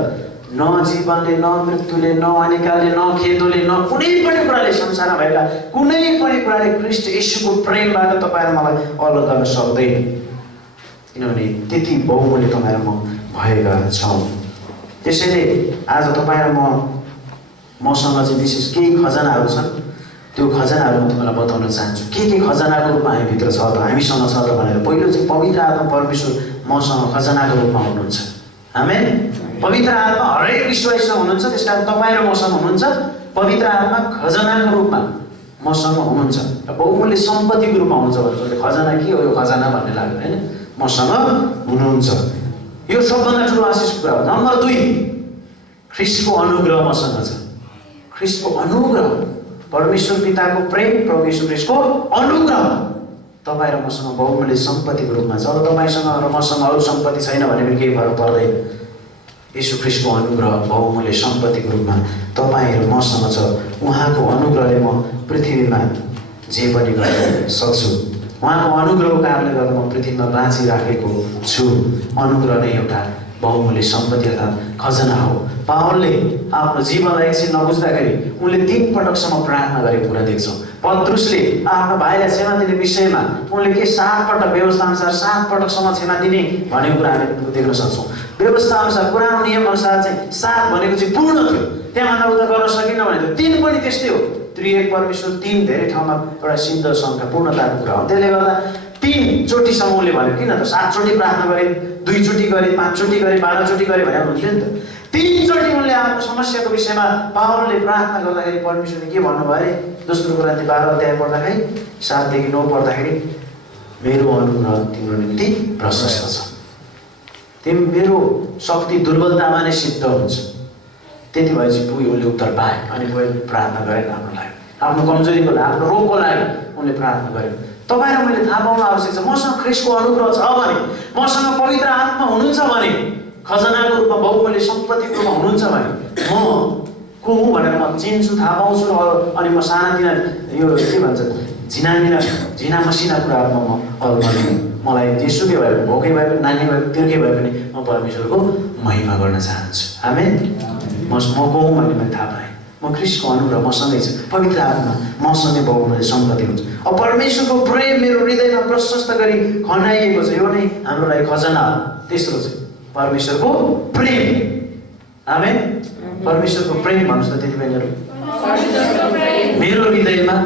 न जीवनले, न मृत्युले, न अनिकालले, न खेदोले, न कुनै पनि कुराले, संसारमा भएका कुनै पनि कुराले क्रिस्ट येशूको प्रेमबाट तपाईँ र मलाई अलग गर्न सक्दैन। किनभने त्यति बहुमूल्य तपाईँ र म भएका छौँ। त्यसैले आज तपाईँ र मसँग चाहिँ विशेष केही खजनाहरू छन्। त्यो खजनाहरू म तपाईँलाई बताउन चाहन्छु। के खजनाको रूपमा हामीभित्र छ त, हामीसँग छ त भनेर। पहिलो चाहिँ पवित्र आत्मा परमेश्वर मसँग खजनाको रूपमा हुनुहुन्छ। आमेन। पवित्र आत्मा हरेक विश्वासमा हुनुहुन्छ, त्यस कारण तपाईँ र मसँग हुनुहुन्छ। पवित्र आत्मा खजनाको रूपमा मसँग हुनुहुन्छ र बहुमूल्य सम्पत्तिको रूपमा हुनुहुन्छ भने खजना के हो यो खजना भन्ने लाग्यो होइन। मसँग हुनुहुन्छ, यो सबभन्दा ठुलो आशिषको कुरा हो। नम्बर 2, ख्रिस्टको अनुग्रह मसँग छ। ख्रिस्टको अनुग्रह, परमेश्वर पिताको प्रेम, प्रभु येशू ख्रिस्टको अनुग्रह तपाईँ र मसँग बहुमूल्य सम्पत्तिको रूपमा छ। अब तपाईँसँग र मसँग अरू सम्पत्ति छैन भने पनि केही फरक पर्दैन। येशू ख्रिस्टको अनुग्रह बहुमूल्य सम्पत्तिको रूपमा तपाईँ र मसँग छ। उहाँको अनुग्रहले म पृथ्वीमा जे पनि गर्न सक्छु। उहाँको अनुग्रहको कारणले गर्दा म पृथ्वीमा बाँचिराखेको छु। अनुग्रह नै एउटा बहुमूल्य सम्पत्ति अर्थात् खजना हो। पावलले आफ्नो जीवनलाई एकछिन नबुझ्दाखेरि उनले 3 पटकसम्म प्रार्थना गरेको कुरा देख्छौँ। पत्रुसले आफ्नो भाइलाई क्षमा दिने विषयमा उनले के 7 पटक व्यवस्था अनुसार 7 पटकसम्म क्षमा दिने भनेको कुरा हामी देख्न सक्छौँ। व्यवस्था अनुसार, पुरानो नियम अनुसार चाहिँ 7 भनेको चाहिँ पूर्ण थियो, त्यहाँभन्दा उता गर्न सकिन भने 3 पनि त्यस्तै हो। त्रिएक परमेश्वर 3 धेरै ठाउँमा एउटा सिद्ध सङ्ख्या पूर्णताको कुरा हो। त्यसले गर्दा 3 चोटिसम्म उनले भन्यो। किन त 7 चोटि प्रार्थना गरे, 2 चोटि गरे, 5 चोटि गरे, 12 चोटि गरे भने हुन्थ्यो नि त। 3 चोटि उनले आफ्नो समस्याको विषयमा पावलले प्रार्थना गर्दाखेरि परमेश्वरले के भन्नुभयो अरे? दोस्रो कोरिन्थी 12 पढ्दाखेरि 7 देखि 9 पढ्दाखेरि मेरो अनुग्रह तिम्रो निम्ति प्रशस्त छ, तिमी मेरो शक्ति दुर्बलतामा नै सिद्ध हुन्छ। त्यति भएपछि पुगे उनले उत्तर पाए अनि गएर प्रार्थना गरेन आफ्नो लागि, आफ्नो कमजोरीको लागि, आफ्नो रोगको लागि उनले प्रार्थना गरे। तपाईँ र मैले थाहा पाउनु आवश्यक छ, मसँग ख्रिस्टको अनुग्रह छ भने, मसँग पवित्र आत्मा हुनुहुन्छ भने, खजनाको रूपमा बहुमूल्य सम्पत्तिको रूपमा हुनुहुन्छ भने म को हुँ भनेर म चिन्छु, थाहा पाउँछु। अनि म सानातिना यो के भन्छ झिना मसिना कुराहरूमा म अल्मलिनु, मलाई जेसुकै भए पनि, भोकै भए पनि, नानी भए पनि, तिर्कै भए पनि म परमेश्वरको महिमा गर्न चाहन्छु। आमेन। म को हुँ भन्ने मैले थाहा पाएँ। म ख्रिस्टको अनुग्रह मसँगै छ, पवित्र आत्मा मसँगै बहुमूल्य सम्पत्ति हुन्छ। अब परमेश्वरको प्रेम मेरो हृदयमा प्रशस्त गरी खनाइएको छ, यो नै हाम्रो लागि खजना हो। तेस्रो चाहिँ परमेश्वरको प्रेम। आमेन। परमेश्वरको प्रेम भन्नुहोस् त त्यति बेला मेरो हृदयमा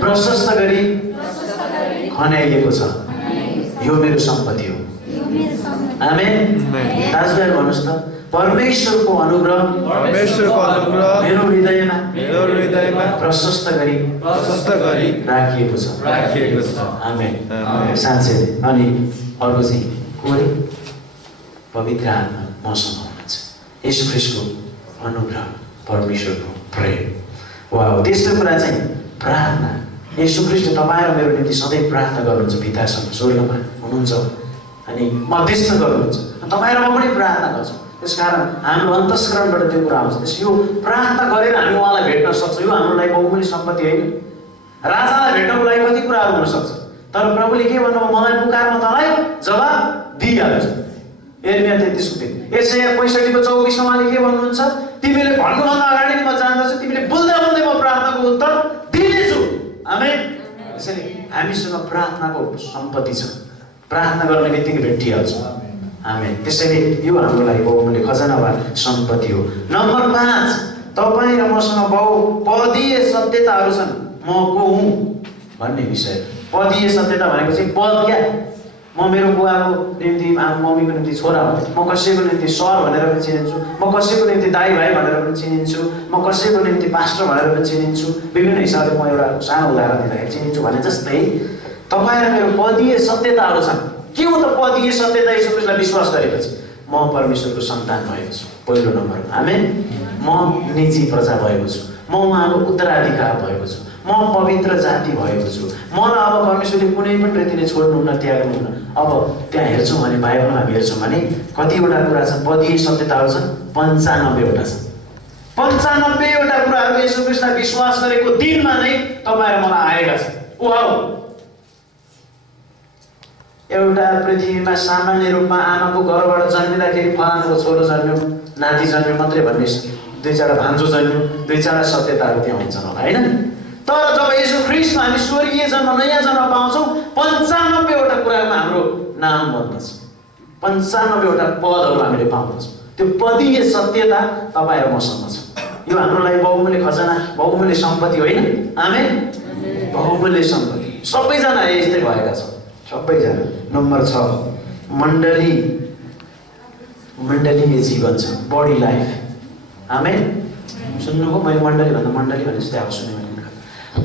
प्रशस्त गरी खनाइएको छ, यो मेरो सम्पत्ति हो। आमेन। दाजुभाइ भन्नुहोस् त परमेश्वरको अनुग्रह मेरो हृदयमा प्रशस्त गरी राखिएको छ। आमेन। साँच्चै। अनि अर्को चाहिँ कोही पवित्र आत्मा मसँग हुनुहुन्छ, येशू ख्रिस्टको अनुग्रह, परमेश्वरको प्रेम। वाह। तेस्रो कुरा चाहिँ प्रार्थना। येशू ख्रिस्ट तपाईँ र मेरो निम्ति सधैँ प्रार्थना गर्नुहुन्छ, पितासँग स्वर्गमा हुनुहुन्छ अनि मध्यस्थ गर्नुहुन्छ। तपाईँ र म पनि प्रार्थना गर्छौँ, त्यसकारण हाम्रो अन्तस्करणबाट त्यो कुरा आउँछ। त्यस यो प्रार्थना गरेर हामी उहाँलाई भेट्न सक्छौँ। यो हाम्रो लागि बहुमूल्य सम्पत्ति होइन। राजालाई भेट्नको लागि कति कुराहरू हुनसक्छ, तर प्रभुले के भन्नुभयो? मलाई पुकार म तँलाई जवाब दिइहाल्छु। यिर्मया 33 यसैया 65:24 उहाँले के भन्नुहुन्छ? तिमीले भन्नुभन्दा अगाडि म जान्दछु, तिमीले बोल्दै बोल्दै म प्रार्थनाको उत्तर दिनेछु। आमेन। त्यसैले हामीसँग प्रार्थनाको सम्पत्ति छ, प्रार्थना गर्ने बित्तिकै भेटिहाल्छ। आमेन। त्यसैले यो हाम्रो लागि बहुमूल्य खजाना वा सम्पत्ति हो। नम्बर 5, तपाईँ र मसँग पदीय सत्यताहरू छन्। म को हुँ भन्ने विषय। पदीय सत्यता भनेको चाहिँ पद क्या। म मेरो बुवाको निम्ति, मम्मीको निम्ति छोरा हो, म कसैको निम्ति सर भनेर पनि चिनिन्छु, म कसैको निम्ति दाइ भाइ भनेर पनि चिनिन्छु, म कसैको निम्ति पास्टर भनेर पनि चिनिन्छु। विभिन्न हिसाबले म एउटा सानो उदाहरण दिँदाखेरि चिनिन्छु भने जस्तै तपाईँ र मेरो पदीय सत्यताहरू छन्। के हो त पदीय सत्यता? यसो ख्रिस्टलाई विश्वास गरेपछि म परमेश्वरको सन्तान भएको छु, पहिलो नम्बरमा। आमेन। म निजी प्रजा भएको छु, म उहाँको उत्तराधिकार भएको छु, म पवित्र जाति भएको छु। मलाई अब परमेश्वरले कुनै पनि रीतिले छोड्नुहुन्न, त्याग्नुहुन्न। अब त्यहाँ हेर्छौँ भने बाइबलमा हामी हेर्छौँ भने कतिवटा कुरा छन्, पदीय सत्यताहरू छन्, 95 वटा छन्। 95 वटा कुराहरू यसो ख्रिस्टलाई विश्वास गरेको दिनमा नै तपाईँ र मलाई आएका छन्। वाउ! एउटा पृथ्वीमा सामान्य रूपमा आमाको गर्भबाट जन्मिँदाखेरि फलानाको छोरो जन्म्यो, नाति जन्म्यो मात्रै भन्ने 2-4 भान्जो जन्म्यो, 2-4 सत्यताहरू त्यहाँ हुन्छन् होला, होइन? तर जब यसो ख्रिस्टमा हामी स्वर्गीय जन्म, नयाँ जन्म पाउँछौँ, 95 वटा कुरामा हाम्रो नाम बन्दछ, 95 वटा पदहरू हामीले पाउँदछौँ। त्यो पदीय सत्यता तपाईँ र मसँग छ। यो हाम्रो लागि बहुमूल्य खजाना, बहुमूल्य सम्पत्ति होइन? आमेन। बहुमूल्य सम्पत्ति। सबैजना यस्तै भएका छौँ, सबैजना। नम्बर 6, मण्डलीय जीवन छ, बडी लाइफ। आमेन। सुन्नुभयो? मैले मण्डली भन्दा मण्डली भने जस्तै अब सुने मैले।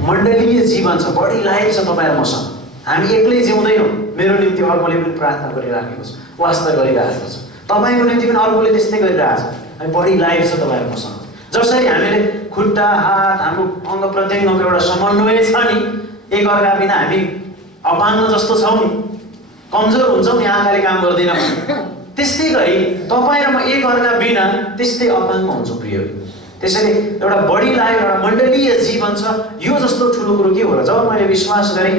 मण्डलीय जीवन छ, बडी लाइफ छ तपाईँ र मसँग। हामी एक्लै जिउँदैनौँ। मेरो निम्ति अर्कोले पनि प्रार्थना गरिराखेको छ, वास्ता गरिरहेको छ, तपाईँको निम्ति पनि अर्कोले त्यस्तै गरिरहेको छ। हामी बडी लाइफ छ तपाईँ र मसँग। जसरी हामीले खुट्टा, हात, हाम्रो अङ्ग प्रत्यङ्गको एउटा समन्वय छ नि, एकअर्का बिना हामी अपाङ्ग जस्तो छौँ नि, कमजोर हुन्छौँ नि, आँखाले काम गर्दैन, त्यस्तै गरी तपाईँ र म एकअर्का बिना त्यस्तै अपाङ्ग हुन्छौँ प्रिय। त्यसैले एउटा बडी लाइफ, एउटा मण्डलीय जीवन छ। यो जस्तो ठुलो कुरो के होला? जब मैले विश्वास गरेँ,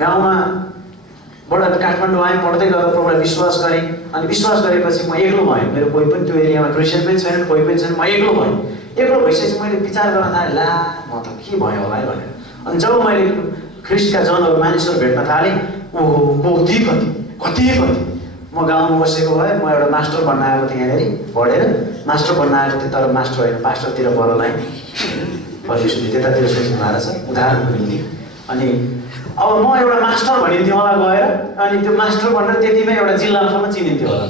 गाउँमा बाट काठमाडौँ आएँ, पढ्दै गर्दा प्रभुलाई विश्वास गरेँ, अनि विश्वास गरेपछि म एक्लो भएँ। मेरो कोही पनि त्यो एरियामा क्रिस्चियन पनि छैन, कोही पनि छैन, म एक्लो भएँ। एक्लो भइसकेपछि मैले विचार गर्न थालेँ, ला म त के भयो होला है भनेर। अनि जब मैले ख्रिस्टका जनहरू, मानिसहरू भेट्न थालेँ, ओहो कति म गाउँमा बसेको भए म एउटा मास्टर बन्न आएको थिएँ, यहाँनिर पढेर मास्टर बन्न आएको थिएँ। तर मास्टर होइन, पास्टरतिर बललाई परमेश्वरले त्यतातिर सोच्नु भएको छ, उदाहरणको निम्ति। अनि अब म एउटा मास्टर भनिन्थ्यो होला गएर, अनि त्यो मास्टर भनेर त्यतिमै एउटा जिल्लासम्म चिनिन्थ्यो होला।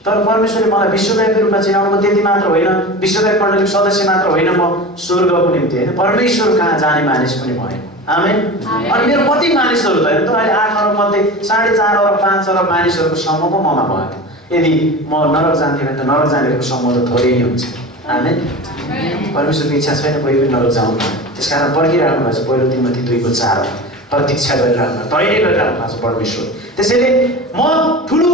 तर परमेश्वरले मलाई विश्वव्यापी रूपमा चिनाउनु, म त्यति मात्र होइन, विश्वव्यापी मण्डलीको सदस्य मात्र होइन, म स्वर्गको निम्ति होइन, परमेश्वर कहाँ जाने मानिस पनि भएँ। आमेन। अनि मेरो कति मानिसहरू त होइन त, अहिले 8 अरब मध्ये 4.5 अरब 5 अरब मानिसहरूको समूह पो ममा भयो। यदि म नरक जान्थेँ भने त नरक जानेहरूको समूह त थोरै नै हुन्छ। आमेन। परमेश्वरको इच्छा छैन कोही पनि नरक जाउँ, त्यसकारण पर्खिराख्नु भएको छ। पहिलो तिमोथी 2:4 प्रतीक्षा गरिराख्नु, तैयारी गरिराख्नु भएको छ परमेश्वर। त्यसैले म ठुलो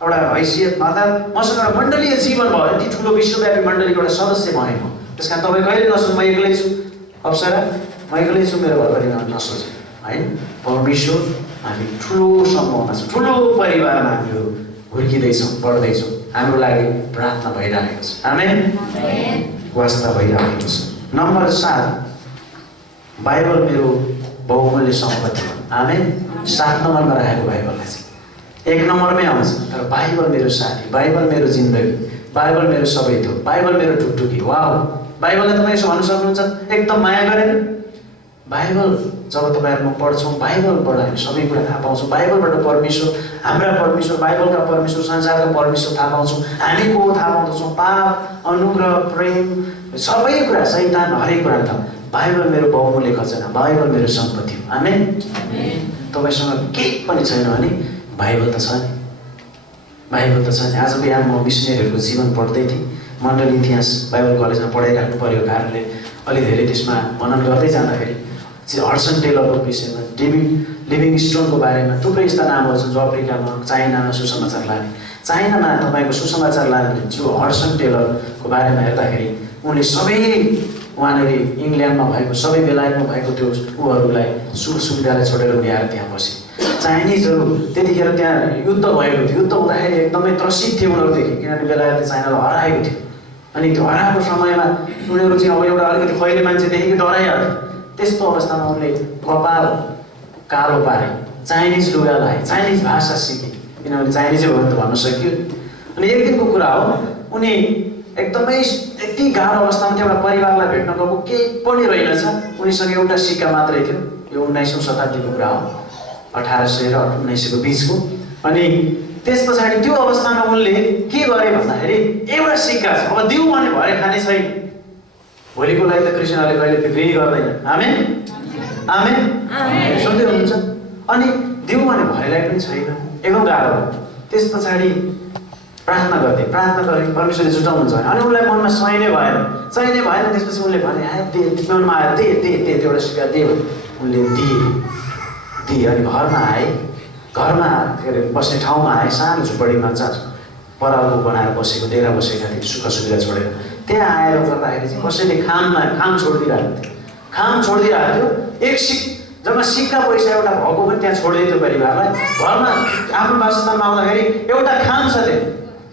एउटा हैसियत, अर्थात् मसँग एउटा मण्डलीय जीवन भयो, यति ठुलो विश्वव्यापी मण्डलीको एउटा सदस्य भएँ म। त्यसकारण तपाईँ कहिले नसोच्नु म एक्लै छु, अप्सरा म एक्लै छु, मेरो घरपरिवारमा नसोच्नु, होइन? परमेश्वर हामी ठुलो समूहमा छौँ, ठुलो परिवारमा हामीहरू हुर्किँदैछौँ, बढ्दैछौँ। हाम्रो लागि प्रार्थना भइरहेको छ। आमेन। वास्ता भइरहेको छ। नम्बर 7, बाइबल मेरो बहुमूल्य सम्पत्ति हो। आमेन। 7 नम्बरमा राखेको बाइबललाई चाहिँ 1 नम्बरमै आउँछ। तर बाइबल मेरो साथी, बाइबल मेरो जिन्दगी, बाइबल मेरो सबै थोक, बाइबल मेरो टुकटुकी। वाह! बाइबललाई तपाईँ यसो भन्न सक्नुहुन्छ, एकदम माया गरेर। बाइबल जब तपाईँहरू म पढ्छौँ, बाइबलबाट हामी सबै कुरा थाहा पाउँछौँ। बाइबलबाट परमेश्वर, हाम्रा परमेश्वर, बाइबलका परमेश्वर, संसारका परमेश्वर थाहा पाउँछौँ। हामी को थाहा पाउँदछौँ, पाप, अनुग्रह, प्रेम, सबै कुरा, शैतान, हरेक कुरा थाहा। बाइबल मेरो बहुमूल्य खजाना, बाइबल मेरो सम्पत्ति हो। आमेन। तपाईँसँग केही पनि छैन भने बाइबल त छ नि, बाइबल त छ नि। आजको बिहान म मिसनरीहरूको जीवन पढ्दै थिएँ, मण्डली इतिहास बाइबल कलेजमा पढाइराख्नु परेको कारणले अलि धेरै त्यसमा मनन गर्दै जाँदाखेरि हडसन टेलरको विषयमा, लिभिङस्टोनको बारेमा थुप्रै यस्ता नामहरू छन् जो अफ्रिकामा, चाइनामा सुसमाचार लाने। चाइनामा तपाईँको सुसमाचार लाने जो हडसन टेलरको बारेमा हेर्दाखेरि उनले सबै वहाँनिर इङ्ल्यान्डमा भएको, सबै बेलायतमा भएको त्यो उहरूलाई सुविधालाई छोडेर उनी आएर त्यहाँ बसे। चाइनिजहरू त्यतिखेर त्यहाँ युद्ध भएको थियो, युद्ध हुँदाखेरि एकदमै त्रसित थिए उनीहरूदेखि, किनभने बेलायतले चाइनालाई हराएको थियो। अनि त्यो हराएको समयमा उनीहरू चाहिँ अब एउटा अलिकति खैरे मान्छेदेखि डराइहाल्यो। त्यस्तो अवस्थामा उनले कपाल कालो पारे, चाइनिज लुगा लाए, चाइनिज भाषा सिके, किनभने चाइनिजै हो भने त भन्न सकियो। अनि एक दिनको कुरा हो, उनी एकदमै यति गाह्रो अवस्थामा थियो, एउटा परिवारलाई भेट्न गएको, केही पनि रहेनछ, उनीसँग एउटा सिक्का मात्रै थियो। यो 19औं शताब्दीको कुरा हो, 1800 र 1900 को बिचको। अनि त्यस पछाडि त्यो अवस्थामा उनले के गरे भन्दाखेरि एउटा सिक्का छ, अब दिउँ भने भरे खाने छैन। भोलिको लागि त क्रिस्चियनहरूले कहिले बिक्री गर्दैन। आमेन आमेन सुन्दै हुनुहुन्छ? अनि दिउँ भने भरेलाई पनि छैन, एकदम गाह्रो हो। त्यस पछाडि प्रार्थना गरे, परमेश्वरले जुटाउनुहुन्छ भने, अनि उनलाई मनमा सही नै भएन। त्यसपछि उनले भने मनमा आयो, दे एउटा सिक्का दे। उनले दिए। अनि घरमा आए, घरमा के अरे बस्ने ठाउँमा आए, सानो झुपडीमा परालको बनाएर बसेको, डेरा बसेका थिए सुख सुविधा छोडेर। त्यहाँ आएर गर्दाखेरि चाहिँ कसैले खाम छोडिदिरहेको थियो। जम्मा सिक्का पैसा एउटा भएको पनि त्यहाँ छोडिदियो परिवारलाई। घरमा आफ्नो वासस्थानमा आउँदाखेरि एउटा खाम छ त्यहाँ,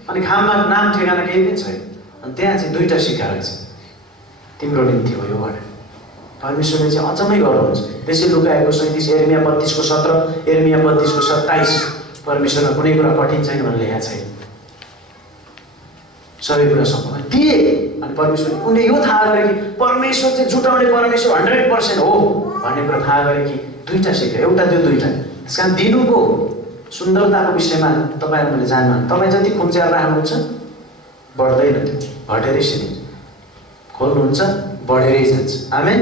अनि खाममा नाम ठेगाना केही पनि छैन। अनि त्यहाँ चाहिँ 2टा सिक्का रहेछ। तिम्रो निम्ति हो यो भनेर परमेश्वरले चाहिँ अचम्मै गर्नुहुन्छ। त्यसै लुकाएको 37, यिर्मिया 32 को 17, यिर्मिया 32 को 27। परमेश्वरमा कुनै कुरा कठिन छैन भनेर लेखेको छैन, सबै कुरा सम्भव दिए। अनि परमेश्वर उनले यो थाहा गरे कि परमेश्वर चाहिँ जुटाउने परमेश्वर 100% हो भन्ने कुरा थाहा गरे कि 2टा सिक्का, एउटा त्यो 2टा। त्यस कारण दिनुको सुन्दरताको विषयमा तपाईँ मैले जान्नु, तपाईँ जति खुम्च्याएर राख्नुहुन्छ बढ्दैन, त्यो घटेरै सिद्धिन्छ। खोल्नुहुन्छ बढेरै जान्छ। आमेन।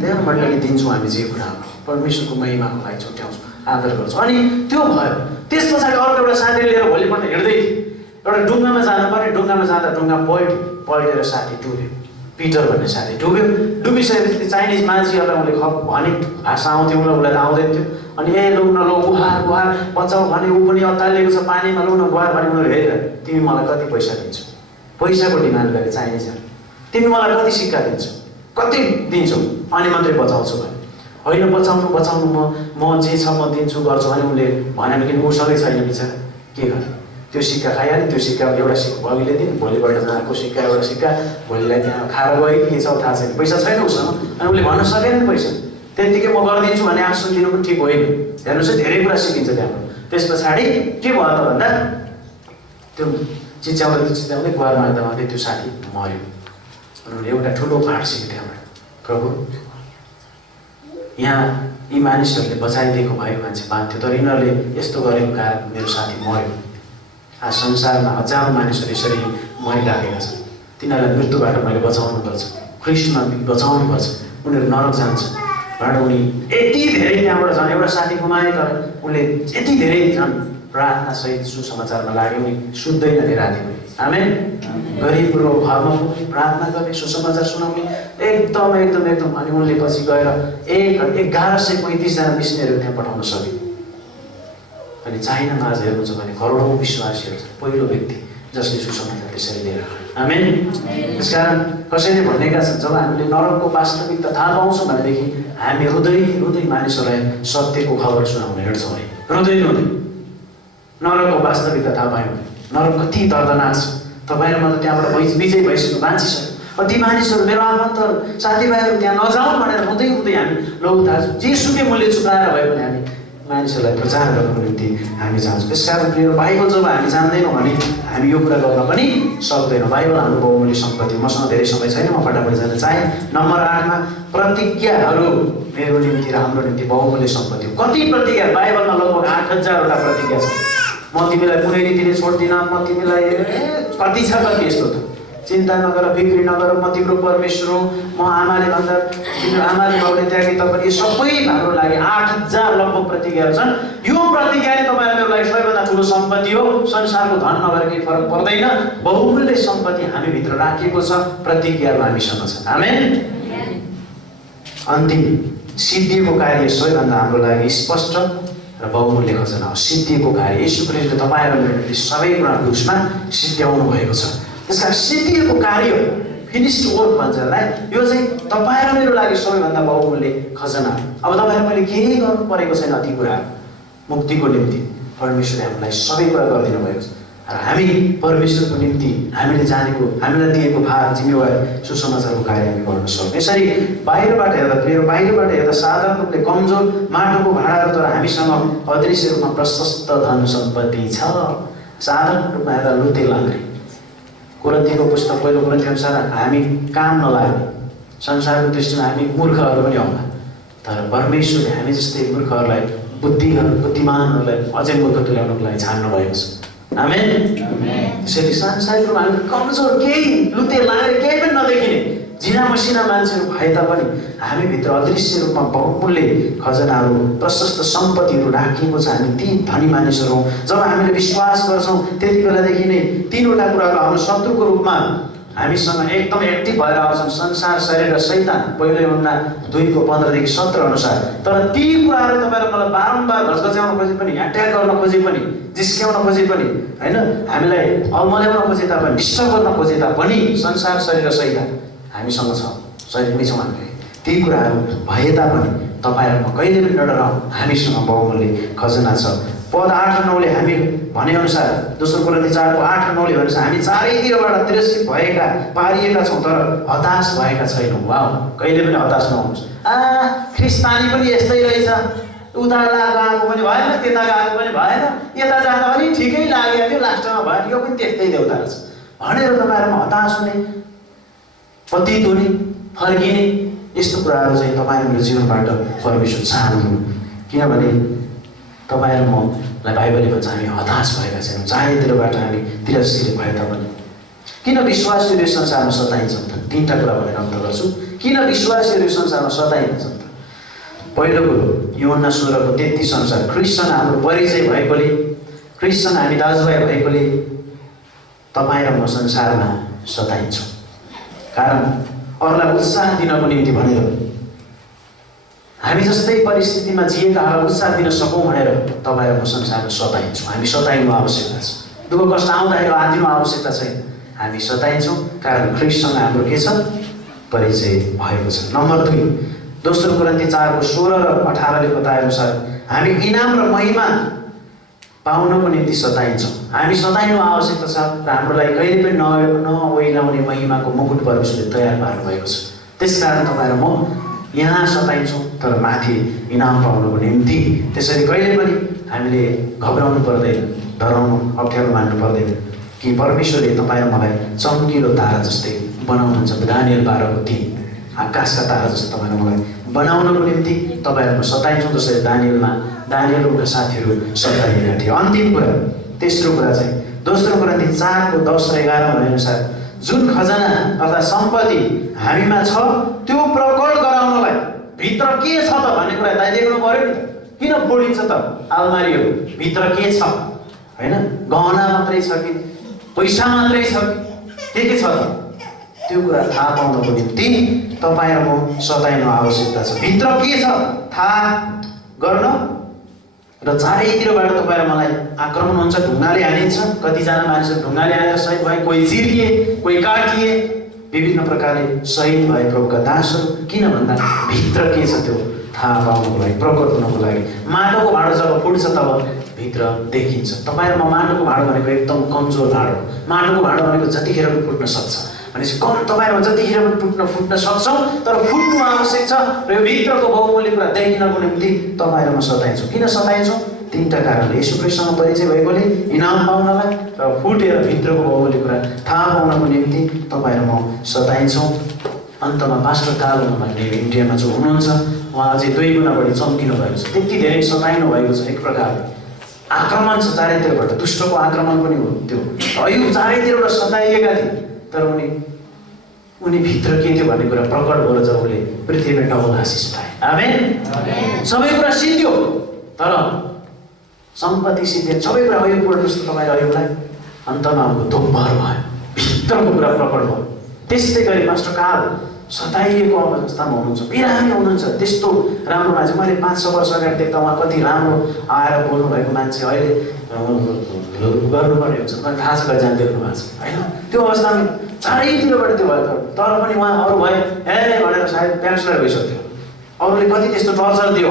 त्यही मण्डली दिन्छौँ हामी जे कुरा परमेश्वरको महिमाको लागि छुट्याउँछौँ, आदर गर्छौँ। अनि त्यो भयो। त्यस पछाडि अर्को एउटा साथी लिएर भोलिपल्ट हिँड्दै थियो, एउटा डुङ्गामा जानु पर्ने, डुङ्गामा जाँदा डुङ्गा पल्टेर साथी डुब्यो। पिटर भन्ने साथी डुबिसकेपछि चाइनिज मान्छेहरूलाई उसले भने भाषा आउँथ्यो उसलाई त आउँदैन थियो। अनि लौ न लौ, गुहार बचाऊ भने ऊ पनि अत्तालिएको छ पानीमा, लौ न गुहार भने उनीहरू हेरेर तिमी मलाई कति पैसा दिन्छौ, पैसाको डिमान्ड गरे चाइनिजहरू। तिमी मलाई कति सिक्का दिन्छौ, कति दिन्छौ, अनि मात्रै बचाउँछु भने। होइन बचाउनु म जे छ म दिन्छु गर्छु भने उसले भनेन, किन उसँगै छैन बिचरा। के गर्ने, त्यो सिक्का खाइहाल्यो। त्यो सिक्का एउटा सिक्का अघिल्लो दिन, भोलिपल्ट अर्को सिक्का, एउटा सिक्का, भोलिलाई त्यहाँ खाएर गयो के छ थाहा छैन, पैसा छैन उसँग। अनि उसले भन्न सकेन पैसा, त्यतिकै म गरिदिन्छु भने आश्वासन दिनु पनि ठिक होइन। हेर्नुहोस् है, धेरै कुरा सिकिन्छ त्यहाँबाट। त्यस पछाडि के भयो त भन्दा त्यो चिच्याउँदै गुहार माग्दा त्यो साथी मऱ्यो। उनीहरूले एउटा ठुलो पाठ सिक्यो त्यहाँबाट, प्रभु यहाँ यी मानिसहरूले बचाइदिएको भए मान्छे बाँध्थ्यो, तर यिनीहरूले यस्तो गरेको कारण मेरो साथी मऱ्यो। आज संसारमा हजारौँ मानिसहरू यसरी मरिराखेका छन्, तिनीहरूलाई मृत्युबाट मैले बचाउनुपर्छ, ख्रिस्टमा बचाउनुपर्छ, उनीहरू नरक जान्छ भनेर उनी यति धेरै त्यहाँबाट झन् एउटा साथी गुमाए। तर उनले यति धेरै झन् प्रार्थनासहित सुसमाचारमा लाग्यो। उनी सुत्दैन थिए राति पनि। आमेन। गरिबको घरमा प्रार्थना गर्ने, सुसमाचार सुनाउने, एकदम। अनि उनले पछि गएर 1135 जना मिसनरीहरू त्यहाँ पठाउन सक्यो। अनि चाइनामा आज हेर्नुहुन्छ भने करोडौँ विश्वासीहरू छन्, पहिलो व्यक्ति जसले सुसमाचार त्यसरी दिएर। आमेन। त्यसकारण कसैले भनेका छन् जब हामीले नरकको वास्तविकता थाहा पाउँछौँ भनेदेखि हामी रुँदै मानिसहरूलाई सत्यको खबर सुनाउन हिँड्छौँ है। रुँदै नरकको वास्तविकता थाहा पायौँ भने नरक कति दर्दनाक छ। तपाईँ र म त त्यहाँबाट विजय भइसक्यो, बाँचिसक्यो। ती मानिसहरू मेरो आफन्तहरू साथीभाइहरू त्यहाँ नजाउँ भनेर रुँदै हामी लौ थाहा जेसुकै मूल्य चुकाएर भए पनि हामी मानिसहरूलाई प्रचार गर्नको निम्ति हामी जान्छौँ। त्यसकारण प्रिय बाइबल जब हामी जान्दैनौँ भने हामी यो कुरा गर्न पनि सक्दैनौँ। बाइबल हाम्रो बहुमूल्य सम्पत्ति। मसँग धेरै समय छैन, म फटाफट जान चाहे। नम्बर 8 मा प्रतिज्ञाहरू मेरो निम्ति र हाम्रो निम्ति बहुमूल्य सम्पत्ति हो। कति प्रतिज्ञा? बाइबलमा लगभग 8000 वटा प्रतिज्ञा छ। म तिमीलाई कुनै रीतिले छोड्दिनँ, म तिमीलाई कति छ कति यस्तो त। चिन्ता नगर, बिक्री नगर, म तिम्रो परमेश्वर हुँ, म आमाले भन्दा तिम्रो आमाले बाउले त्यागे तपाईँ, सबै हाम्रो लागि 8000 लगभग प्रतिज्ञाहरू छन्। यो प्रतिज्ञाले तपाईँहरूको लागि सबैभन्दा ठुलो सम्पत्ति हो। संसारको धन नभएर केही फरक पर्दैन। बहुमूल्य सम्पत्ति हामीभित्र राखिएको छ, प्रतिज्ञाहरू हामीसँग छन्। आमेन। अन्तिम सिद्धिएको कार्य सबैभन्दा हाम्रो लागि स्पष्ट र बहुमूल्य खजना हो। सिद्धिएको कार्य यीशु ख्रीष्टले तपाईँहरू सबै कुरा क्रुसमा सिद्ध्याउनु भएको छ। त्यसका सिद्धिएको कार्य फिनिस्ड वर्क भन्छ यसलाई। यो चाहिँ तपाईँ र मेरो लागि सबैभन्दा बहुमूल्य खजना। अब तपाईँहरू मैले केही गर्नु परेको छैन। ती कुरा मुक्तिको निम्ति परमेश्वरले हामीलाई सबै कुरा गरिदिनु भएको छ। र हामी परमेश्वरको निम्ति हामीले जानेको हामीलाई दिएको भार जिम्मेवारी सुसमाचारको कार्य हामी गर्न सक्छौँ। यसरी बाहिरबाट हेर्दा साधारण रूपले कमजोर माटोको भाँडाहरू तर हामीसँग अदृश्य रूपमा प्रशस्त धन सम्पत्ति छ। साधारण रूपमा हेर्दा लुते लाङ्ग्रे। कोरिन्थीको पुस्तक पहिलो कोरिन्थी अनुसार हामी काम नलाग्ने संसारको दृष्टिमा हामी मूर्खहरू पनि होला, तर परमेश्वरले हामी जस्तै मूर्खहरूलाई बुद्धिमानहरूलाई अझै मूर्ख तुल्याउनको लागि छान्नु भएको छ। आमेन। त्यसैले सांसारिक रूपमा हामी कमजोर, केही लुते लागे केही पनि नदेखिने जिना मसिना मान्छेहरू भए तापनि हामीभित्र अदृश्य रूपमा बहुमूल्य खजनाहरू प्रशस्त सम्पत्तिहरू राखिएको छ। हामी ती धनी मानिसहरू हौँ। जब हामीले विश्वास गर्छौँ त्यति बेलादेखि नै तीनवटा कुराहरू हाम्रो शत्रुको रूपमा हामीसँग एकदम एक्टिभ भएर आउँछन्। संसार, शरीर र शैतान। पहिलो यूहन्ना 2:15-17 अनुसार। तर ती कुराहरू तपाईँले मलाई बारम्बार घचघच्याउन खोजे पनि, एट्याक गर्न खोजे पनि, जिस्क्याउन खोजे पनि, होइन, हामीलाई अल्मल्याउन खोजे तापनि, डिस्टर्ब गर्न खोजे तापनि संसार, शरीर र शैतान हामीसँग छ, शरीरमै छौँ हामी। ती कुराहरू भए तापनि तपाईँहरूमा कहिले पनि नडराउँ, हामीसँग बहुमूल्य खजना छ। पद 8 र 9ले हामी भनेअनुसार, दोस्रो कोरिन्थी 4:8-9ले भनेअनुसार हामी चारैतिरबाट तिरस्कृत भएका पारिएका छौँ तर हताश भएका छैनौँ। वाह, कहिले पनि हताश नहुनुहोस्। ख्रिस्तानी पनि यस्तै रहेछ, उता गएको पनि भएन, त्यता गएको पनि भएन, यता जाँदा पनि ठिकै लागेको थियो, लास्टमा भएन, यो पनि त्यस्तै देउता रहेछ भनेर तपाईँहरूमा हताश हुने, पतित हुने, फर्किने यस्तो कुराहरू चाहिँ तपाईँहरूको जीवनबाट परमेश्वर चाहनुहुन्न। किनभने तपाईँहरू मलाई बाइबलले भन्छ हामी हताश भएका छैनौँ, चारैतिरबाट हामी तिरस्कृत भए तापनि। किन विश्वासीहरू संसारमा सताइन्छन् त? 3टा कुरा भनेर अन्त गर्छु। किन विश्वासीहरू संसारमा सताइन्छन् त? पहिलो कुरो यूहन्ना 16:33 अनुसार क्रिस्चियन हाम्रो परिचय भएकोले, क्रिस्चियन हामी दाजुभाइ भएकोले तपाईँ र म संसारमा सताइन्छौँ। कारण अरूलाई उत्साह दिनको निम्ति भनेर, हामी जस्तै परिस्थितिमा जिएकाहरूलाई उत्साह दिन सकौँ भनेर तपाईँ र म संसारमा सताइन्छौँ। हामी सताइनु आवश्यकता छ। दुःख कष्ट आउँदाखेरि आदिनु आवश्यकता छैन। हामी सताइन्छौँ कारण ख्रिस्टसँग हाम्रो के छ? परिचय भएको छ। नम्बर 2 दोस्रो कोरिन्थी 4:16 र 18ले बताए अनुसार हामी इनाम र महिमा पाउनको निम्ति सताइन्छौँ। हामी सताइनु आवश्यकता छ र हाम्रो लागि कहिले पनि नओइलाउने महिमाको मुकुट परमेश्वरले तयार पार्नु भएको छ। त्यसकारण तपाईँ र म यहाँ सताइन्छौँ तर माथि इनाम पाउनको निम्ति। त्यसरी कहिले पनि हामीले घबराउनु पर्दैन, डराउनु, अप्ठ्यारो मान्नु पर्दैन कि परमेश्वरले तपाईँ र मलाई चम्किलो तारा जस्तै बनाउनुहुन्छ। दानियल 12:3 आकाशका तारा जस्तो तपाईँ र मलाई बनाउनको निम्ति तपाईँ र म सताइन्छौँ। जसरी दानियल र उनका साथीहरू सताइएका थिए। अन्तिम कुरा, तेस्रो कुरा चाहिँ दोस्रो कोरिन्थी 4:10 र 11 भनेअनुसार जुन खजना अर्थात् सम्पत्ति हामीमा छ त्यो प्रकट गराउनलाई भित्र के छ त भन्ने कुरा दाइ देख्नु पर्यो नि। किन फोडिन्छ त अलमारीहरू? भित्र के छ? होइन, गहना मात्रै छ कि पैसा मात्रै छ कि के छ त? त्यो कुरा थाहा पाउनको निम्ति तपाईँ र म सताइनु आवश्यकता छ। भित्र के छ थाहा गर्न र चारैतिरबाट तपाईँ र मलाई आक्रमण हुन्छ, ढुङ्गाले हानिन्छ। कतिजना मानिसहरू ढुङ्गाले हानेर शहीद भए, कोही चिर्किए, कोही काटिए, विभिन्न प्रकारले शहीद भए प्रभुका दासहरू। किन भन्दा भित्र के छ त्यो थाहा पाउनको लागि, प्रकट हुनको लागि। माटोको भाँडो जब फुट्छ तब भित्र देखिन्छ। तपाईँ र म माटोको भाँडो भनेको एकदम कमजोर भाँडो। माटोको भाँडो भनेको जतिखेर पनि फुट्न सक्छ। भनेपछि तपाईँ र म जतिखेर पनि फुट्न सक्छौँ, तर फुट्नु आवश्यक छ र यो भित्रको बहुमूल्य कुरा देखिनको निम्ति तपाईँ र म सताइन्छौँ। किन सताइन्छौँ? 3टा कारणले। येशू ख्रीष्टसँग परिचय भएकोले, इनाम पाउनलाई र फुटेर भित्रको बहुमूल्य कुरा थाहा पाउनको निम्ति तपाईँ र म सताइन्छौँ। अन्तमा पास्टर कालो भन्ने इन्डियामा जो हुनुहुन्छ उहाँ अझै 2 गुणा बढी चम्किनु भएको छ। त्यति धेरै सताइनु भएको छ। एक प्रकारले आक्रमण छ चारैतिरबाट, दुष्टको आक्रमण पनि हो त्यो। अयुब चारैतिरबाट सताइएका थिए तर उनी भित्र के थियो भन्ने कुरा प्रकट भएर जब उसले पृथ्वीमा डबल आशिष पाए। आमेन। सबै कुरा सिद्धियो तर सम्पत्ति सिद्धियो, सबै कुरा अयुब पढ्नुहोस् त तपाईँ अयुबलाई, अन्तमा उनको दुःखभर भयो, भित्रको कुरा प्रकट भयो। त्यस्तै गरी पास्टर काल सताइएको अवस्थामा हुनुहुन्छ, बिरामी हुनुहुन्छ। त्यस्तो राम्रो मान्छे मैले 5-6 वर्ष अगाडि देख्दा उहाँ कति राम्रो आएर बोल्नु भएको मान्छे अहिले गर्नुपर्ने हुन्छ। मलाई थाहा छ कतिजना देख्नु भएको छ होइन। त्यो अवस्थामा चारैतिरबाट त्यो भयो तर पनि उहाँ अरू भए ए भनेर सायद ब्याक्सलाइड भइसक्थ्यो। अरूले कति त्यस्तो टर्चर दियो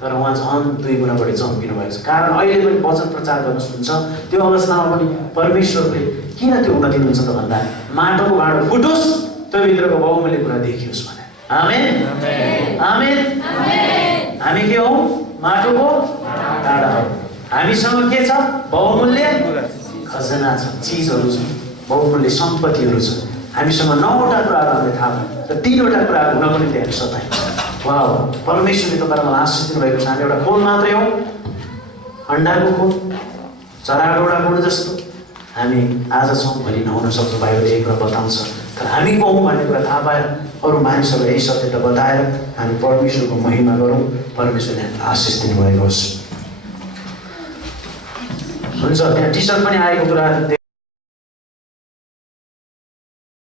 तर उहाँ झन् 2 गुणा बढी चम्किनु भएको छ। कारण अहिले पनि वचन प्रचार गर्न सुन्छ, त्यो अवस्थामा पनि परमेश्वरले किन त्यो हुन दिनुहुन्छ त भन्दा माटोको भाँडो फुटोस्, त्यो भित्रको बहुमूल्य कुरा देखियोस् भने। आमेन आमेन। हामी के हौ? माटोको भाँडा हौ। हामीसँग के छ? बहुमूल्य खजना छ, चिजहरू छ, बहुमूल्य सम्पत्तिहरू छ। हामीसँग 9वटा कुराहरू हामीले थाहा छ र 3वटा कुराहरू हुनको निम्ति हामी सताइन्छ। वाह, परमेश्वरले तपाईँलाई मलाई आशिष दिनुभएको छ। हामी एउटा खोल मात्रै हौ, अन्डाको खोल, चराको एउटा खोल जस्तो हामी आज छौँ, भोलि नहुन सक्छ। बाइबलले एक कुरा बताउँछ, तर हामी को हौँ भन्ने कुरा थाहा पाएर अरू मानिसहरूलाई यही सत्यता बताएर हामी परमेश्वरको महिमा गरौँ। परमेश्वरले हामीलाई आशिष दिनुभएको होस्। हुन्छ, त्यहाँ टी सर्ट पनि आएको कुरा